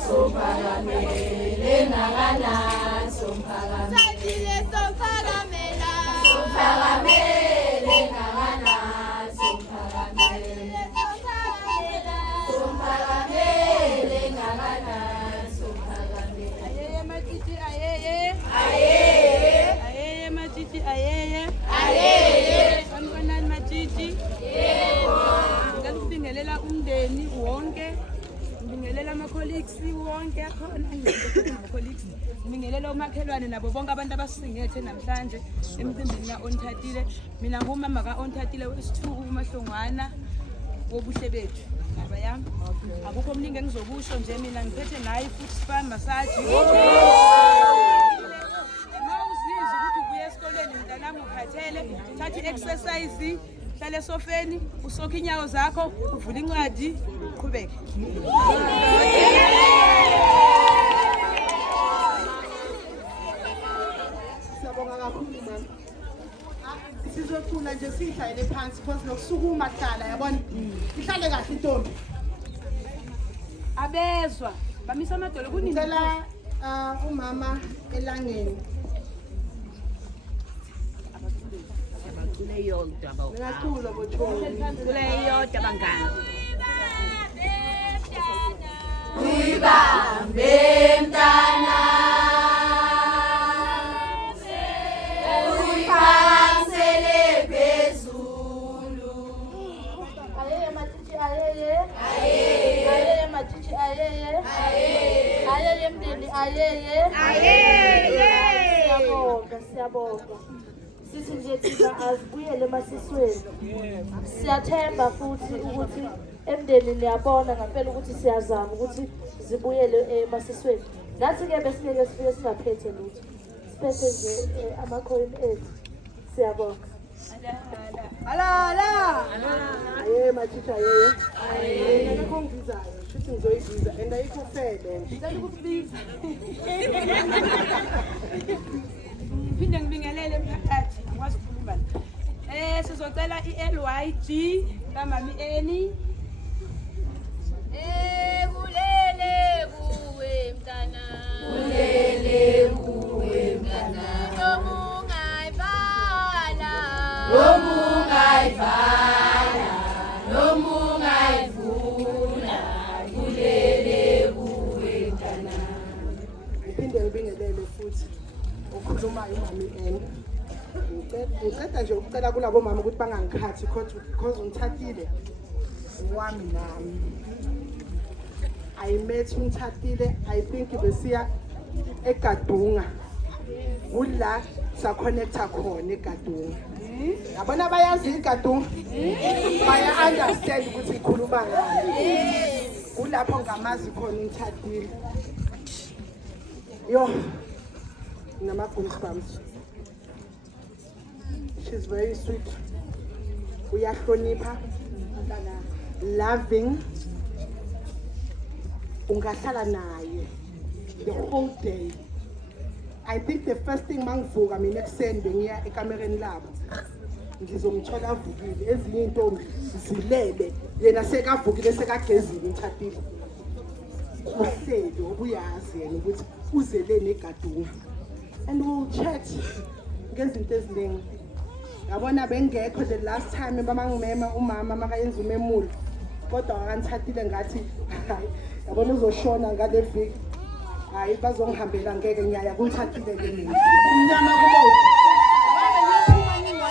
somphakamele nabana somphakamele somphakamele nabana Ngibingelela umndeni wonke, ngibingelela ama-colleagues wonke akhona, ama-colleagues, ngibingelela umakhelwane nabo bonke abantu abasisingethe namhlanje emcimbini ka-Onthathile. Mina ngumama ka-Onthathile wesithuku uMahlongwana wobuhle bethu. Baba yami, akukho omningi engizokusho nje, mina ngiphethe naye futhi spa massage. Mawuzizwa ukuthi ubuya esikoleni mntanami ukhathele, thatha i-exercise, hlale esofeni, usokhe inyawo zakho, uvule incwadi, uqhubeke. Siyabonga kakhulu mama. Sizothula nje sihlalele phansi because lokusukuma hlala yabona. Ihlale kahle intombi. Abezwa, bamisa amadolo kunini. Ngicela umama elangeni. Kule yodwa bawo. Ngiyacula botshomi. Kule yodwa bangani. Uyibambe mntana uyiphakamisele phezulu Ayeye matiti ayeye ayeye matiti ayeye ayeye mndeni ayeye siyabonga sisi nje thina azibuyele emasisweni. Siyathemba futhi ukuthi emndeni niyabona ngempela ukuthi siyazama ukuthi zibuyele emasisweni. Nathi-ke besingeke sifike singaphethe lutho, siphethe nje amakhoyini ethu. Siyabonga. Ala. Ayeye matitha ayeye. Ngakho ngizayo, shuthi ngizoyibiza and ayikho fele. Ngicela ukukubiza. Phinde ngibingelele emphakathi, ngikwazi ukukhuluma la. Sizocela i-LYG kaMami Eni. kulele kuwe mntana noma ungayifuna kulele kuwe mntana. Ngiphinde ngibingelele futhi ukhulumayo umami Eni. Ngicela nje ukucela kulabo mama ukuthi bangangikhathi because uNthathile wami nami. I met uNthathile, I think besiya eGadunga. Kula sa connecta khona eGadunga. Yabona bayazi iGadunga. Baya understand ukuthi ikhuluma ngani. Kulapho ngamazi khona uNthathile. Yo. Nama goosebumps. She's very sweet. Uyahlonipha. Loving. Ungahlala naye the whole day. I think the first thing mangivuka mina ekuseni bengiya ekamereni labo ngizomthola avukile, ezinye intombi zilele, yena sekavukile sekagezile uNthathile. Uhlelo obuyazi yena ukuthi uzelene eGadunga and we'll chat ngezinto eziningi. Yabona bengekho the last time bamangimema umama makayenza umemulo, kodwa akaNthathile ngathi hayi yabona uzoshona ngale viki, hayi bazongihambela ngeke ngiyaya kuNthathile ke mina umnyama kubo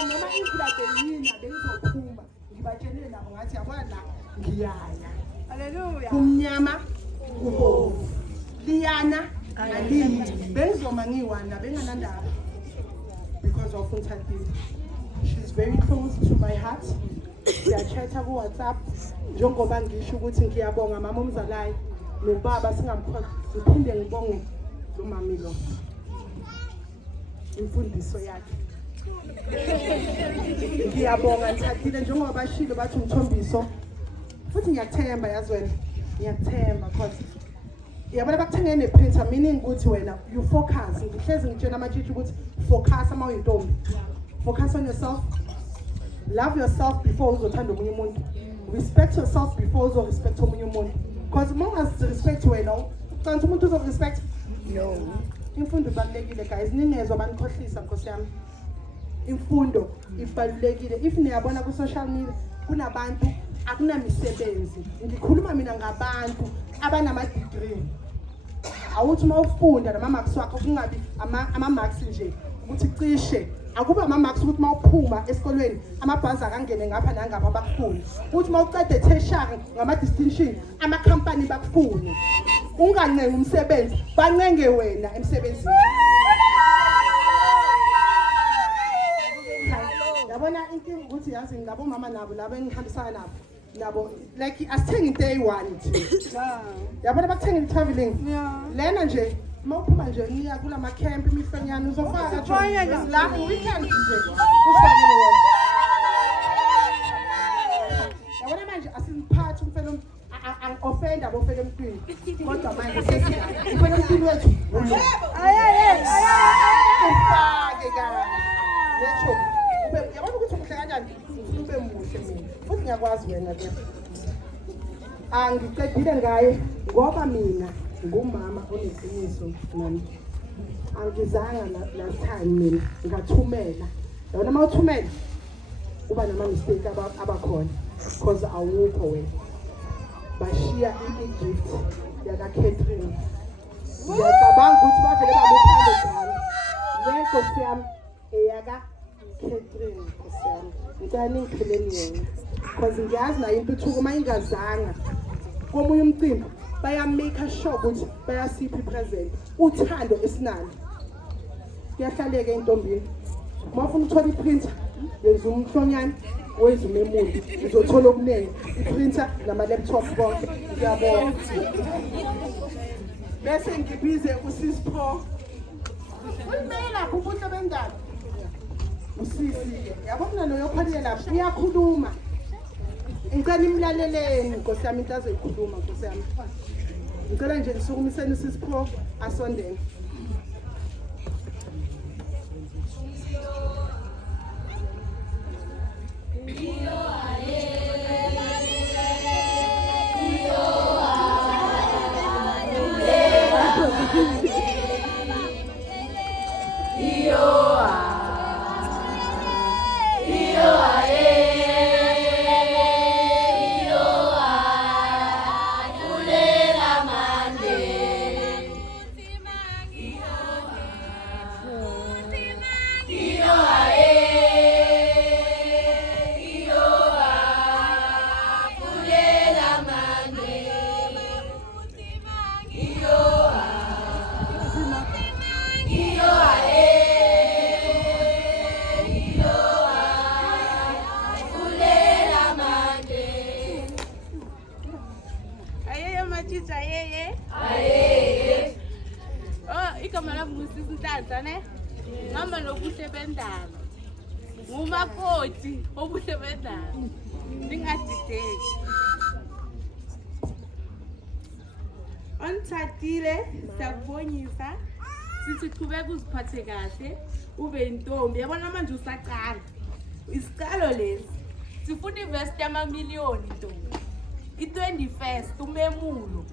noma izilade yina bengizophuma ngibatshele nabo ngathi yabona la ngiyaya. Haleluya. Umnyama kubo liyana alini bengizoma ngiwana benganandaba because of uNthathile. She's very close to my heart. Siyachatha ku WhatsApp njengoba ngisho ukuthi ngiyabonga mama umzalayo nobaba singamkhosi, siphinde ngibonge lo mami lo. imfundiso yakhe. Ngiyabonga Nthathile njengoba bashilo bathi umthombiso. Futhi ngiyathemba yazi wena. Ngiyathemba because yabona bakuthengene neprinter meaning ukuthi wena you focus. Ngihlezi ngitshela amatshitshi ukuthi focus ama uyintombi. Focus on yourself. Love yourself before uzothanda omunye umuntu. Respect yourself before uzorespect omunye umuntu. Because uma ungasirespect wena, ucansi umuntu uzorespect? No. Imfundo ibalulekile guys. Ningezwa banikhohlisa Nkosi yami. Imfundo ibalulekile. If niyabona ku social media kunabantu akunamisebenzi. Ngikhuluma mina ngabantu abanama degree. Awuthi uma ufunda nama marks wakho kungabi ama marks nje ukuthi cishe akuba ama marks ukuthi mawuphuma esikolweni amabhazi akangene ngapha nangapha abakufuni ukuthi mawuqede tertiary ngama distinction ama company bakufuni ungancenga umsebenzi bancenge wena emsebenzini. Yabona inkinga ukuthi yazi ngabo mama nabo labo engihambisana nabo like asithengi day one nje. Yabona bakuthenga traveling. Lena nje mawuphuma nje niya kula ma camp imihlonyana uzofaka la weekend nje usifakele wona. Yabona manje asimphathi umfelo offend abofela emntwini kodwa manje sesiyala umfelo emntwini wethu ufake kahle letho ube yabona ukuthi umuhle kanjani ube muhle mina futhi ngiyakwazi wena ke angiqedile ngaye ngoba mina ngumama oneqiniso nami angizanga last time mina ngathumela yabona mawuthumela uba nama mistake abakhona because awukho wena bashiya i-gift yaka Catherine. Ngiyacabanga ukuthi bavele bamuphando njalo. Le Nkosi yami eyaka Catherine Nkosi yami. Ngicela ningiphileni yena. Because ngiyazi nayo intuthuko uma ingazanga komunye umcimbi bayamake sure ukuthi bayasipha ipresent uthando esinalo. Kuyahlaleka entombini. Uma ufuna ukuthola iprinter yenza umhlonyana wenza umemulo uzothola okuningi iprinter nama laptop bonke. Ngiyabonga. Bese ngibize uSispho. Ulimela kubuhle bendaba. Usisi yabona lo yokhaliye lapha uyakhuluma. Ngicela nimlaleleni Nkosi yami into azoyikhuluma Nkosi yami. Ngicela nje nisukumiseni uSispho asondele. Ngumakoti obuhle bendaba. Ningadideki. Onthathile siyakubongisa. Sithi qhubeka uziphathe kahle ube intombi. Yabona manje usaqala. Isiqalo lesi. Sifuna invest yama-million intombi. I-21st umemulo.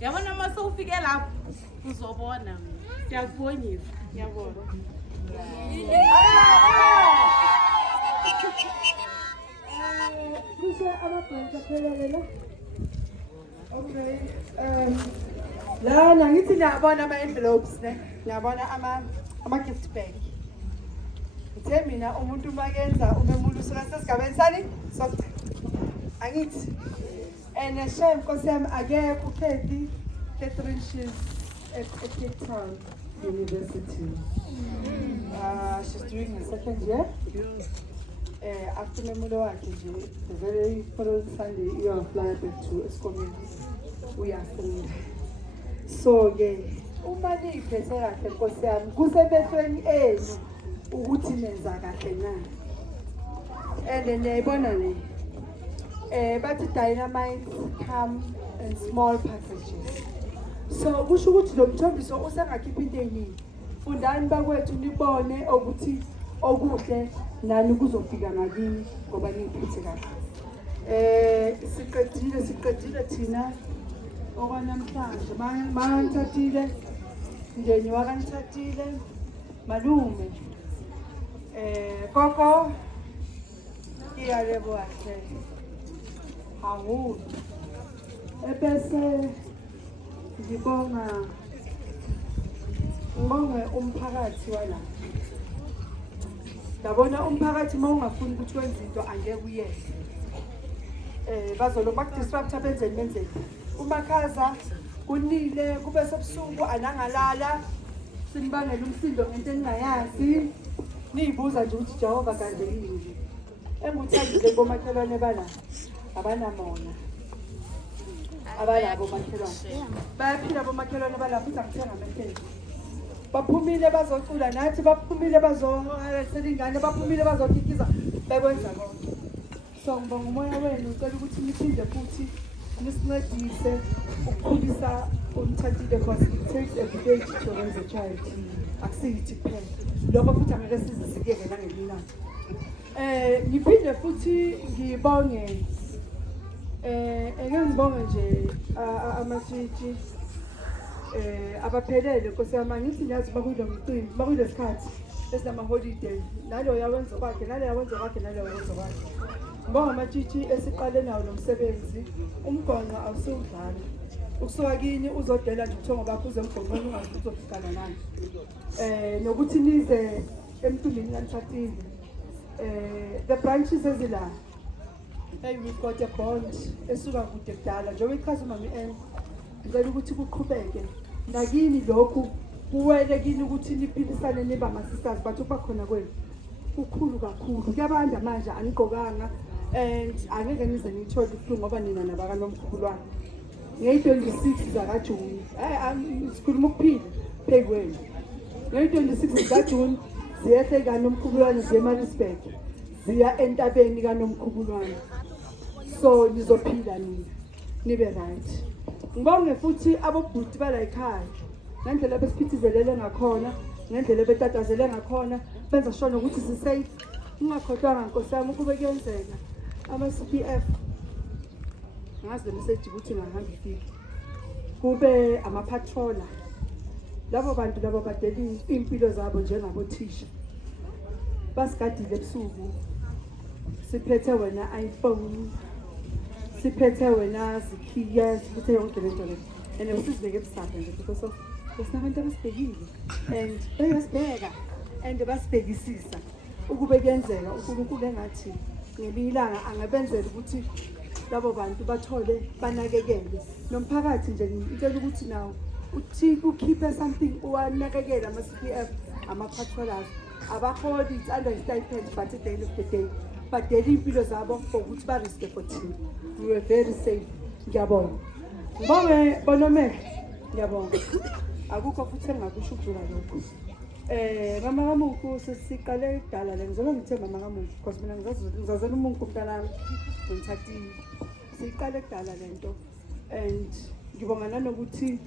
Yabona mase ufike lapho uzobona. Siyakubongisa. Ngiyabona. Kusa ababheka phela. Okay. La ngithi niyabona ama envelopes ne. Niyabona ama gift bag. Ngithe mina umuntu makenza umemulo usuka sesigabeni sani? Soft. Angithi. And shame Nkosi yami akekho uKethi Catherine she's at Cape Town University. She's doing her second year. After memulo wakhe nje the very following Sunday you are fly back to Eskomeni. We are free. So uma niyiphethe kahle Nkosi yami kusemehlweni enu ukuthi nenza kahle na. And niyayibona le bathi dynamite come in small packages. So kusho ukuthi lo mthombiso usengakhipha into eningi. Fundani bakwethu nibone ukuthi okuhle nani kuzofika ngakini ngoba niyiphethe kahle. Siqedile thina okwanamhlanje mangithathile mndeni wakangithathile malume gogo iyaleboha hle haholo ebese ngibonge umphakathi wala. Ngabona umphakathi mawungafuni ukuthi wenze into angeke uyenze. Bazolo bakudisrupta benzeni. Umakhaza kunile kube sebusuku anangalala sinibangela umsindo ngento engingayazi niyibuza nje ukuthi Jehova kanje yini. Enguthandile bomakhelwane bala abanamona. Abalabo makhelwane bayaphila bomakhelwane bala futhi angithenga amehlo. Baphumile bazocula nathi baphumile bazoselingane baphumile bazokikiza bekwenza konke. So ngibonga umoya wenu ucela ukuthi niphinde futhi nisincedise ukukhulisa umthathile because it takes a village to raise a child. Akusiyithi kuphela lokho futhi angeke sizizikeke nangelilanga. Ngiphinde futhi ngibonge eke ngibonge nje amatshitshi abaphelele Nkosi yami ngithi ngiyazi bakuyilo mcimbi bakuyilo sikhathi esinama holiday nalo yawenza kwakhe nalo yawenza kwakhe nalo yawenza kwakhe. Ngibonga amatshitshi esiqale nawo lo msebenzi umgonqa awusiwudlala ukusuka kini uzodela nje uthongo bakho uzemgonqweni ungazi ukuthi uzofikana nani. Nokuthi nize emtumbini kantshatile the branches ezila. Hey, we've got a bond esuka kude kudala njengoba ichaza umami ngicela ukuthi kuqhubeke ngakini lokhu kuwele kini ukuthi niphilisane niba ama-sisters but ukuba khona kwenu kukhulu kakhulu kuyabanda manje anigqokanga and angeke nize niyithole ubuhlungu ngoba nina nabakanomkhulwane ngeyi-26 zakaJuni sikhuluma ukuphila phezu kwenu ngeyi-26 zikaJuni ziyehle kaNomkhubulwane ziye eMaritzburg ziya entabeni kaNomkhubulwane so nizophila nina nibe right. Ngibonge futhi abobhuti bala ekhaya ngendlela besiphithizelele ngakhona ngendlela betatazele ngakhona benza sure ukuthi sisafe ngingakhohlwanga Nkosi yami kube kuyenzeka ama-CPF ngazi le message ukuthi ngahamba ifike kube ama-patroller labo bantu labo badela impilo zabo njengabothisha basigadile ebusuku siphethe wena iPhone siphethe wena zikhiya siphethe yonke lento le and usizibeke ebusapha nje because of besinabantu abasibhekile and bayasibheka and basibhekisisa ukube kuyenzeka uNkulunkulu engathi ngelinye ilanga angabenzela ukuthi labo bantu bathole banakekele nomphakathi nje ngicela ukuthi nawo uthi ukhiphe something uwanakekele ama-CPF ama-patrollers abaholi it's under stipend but at the end of the day badela impilo zabo for ukuthi bariske for thina we were very safe. Ngiyabonga ngibonge bonomehlo ngiyabonga akukho futhi engakusho ukudlula lokho. Mama kaMunku sesiqale kudala le ngizobe ngithe mama kaMunku because mina ngizazela uMunku mntanami ngithathile siqale kudala lento and ngibonga nanokuthi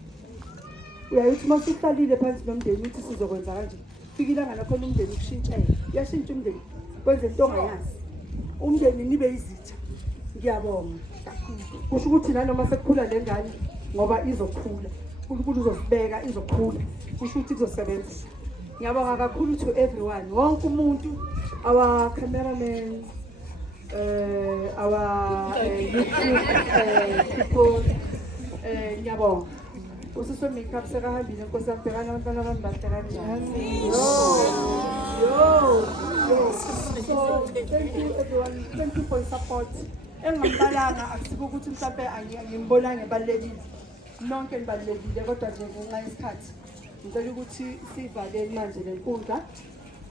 uyayithi masuhlalile phansi nomndeni uthi sizokwenza kanje fikile ngala khona umndeni ukushintshela yashintsha umndeni kwenze into ongayazi umndeni nibe izitha. Ngiyabonga kusho ukuthi nanoma sekukhula le ngane ngoba izokhula uNkulunkulu uzosibeka izokhula kusho ukuthi kuzosebenza. Ngiyabonga kakhulu to everyone wonke umuntu our cameramen our YouTube people ngiyabonga usise makeup sekahambile Nkosi yakubhekana abantwana bami bahle kanjani. So thank you everyone, thank you for your support. Engambalanga akusibo ukuthi mhlawumbe angimbonanga ebalekile nonke nibalekile kodwa nje ngenxa yesikhathi ngicela ukuthi sivalele manje le nkundla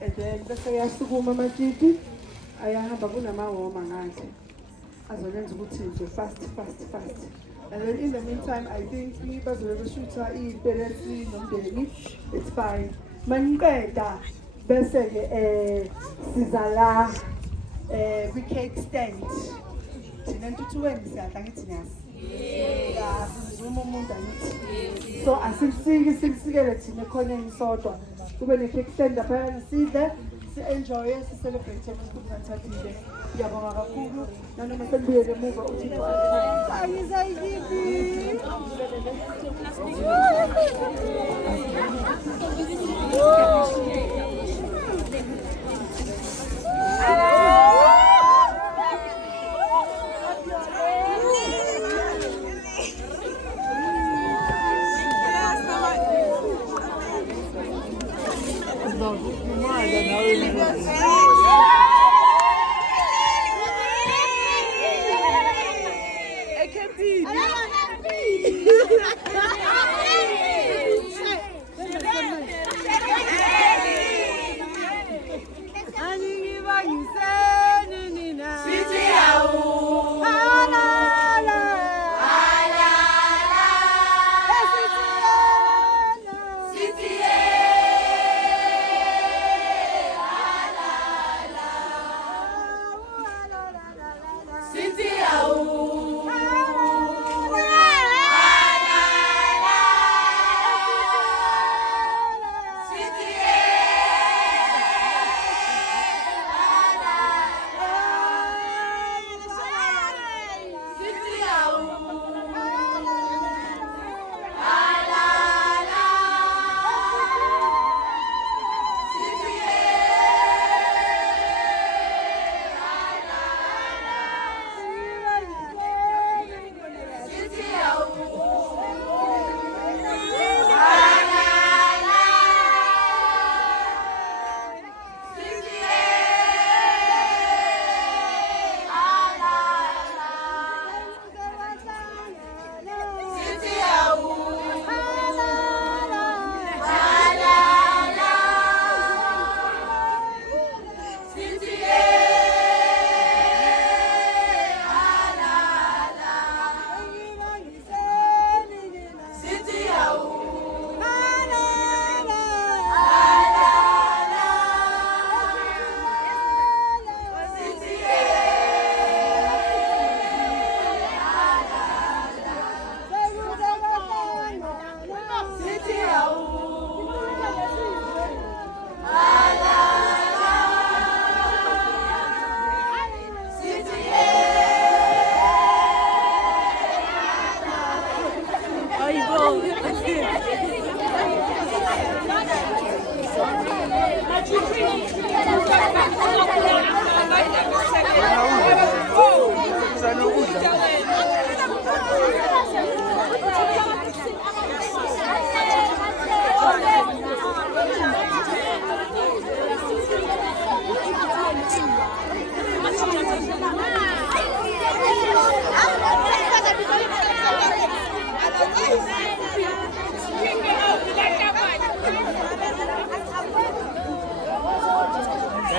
and then bese yasukuma amatshiti ayahamba kunamahhoma nganje azonenza ukuthi nje fast. And then in the meantime, I think bazobe beshutha iy'pelesi nomndeni, it's fine. Maniqeda bese-ke siza la kwi-cake stand. Thina ntuthuweni siyadla ngithi niyasi. Yeah, sizuma umuntu angithi. So asisikele thina ekhoneni sodwa. Kube ne-cake stand laphayana sidle, si-enjoye, si-celebrate esikhathile. Ngiyabonga kakhulu nanoma senibuyele emuva uThixo angisayikibi.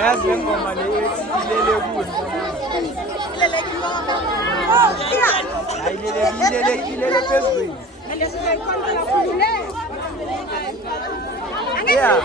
Yazi ngoma le ilele kude. Ilele phezulu. Yeah.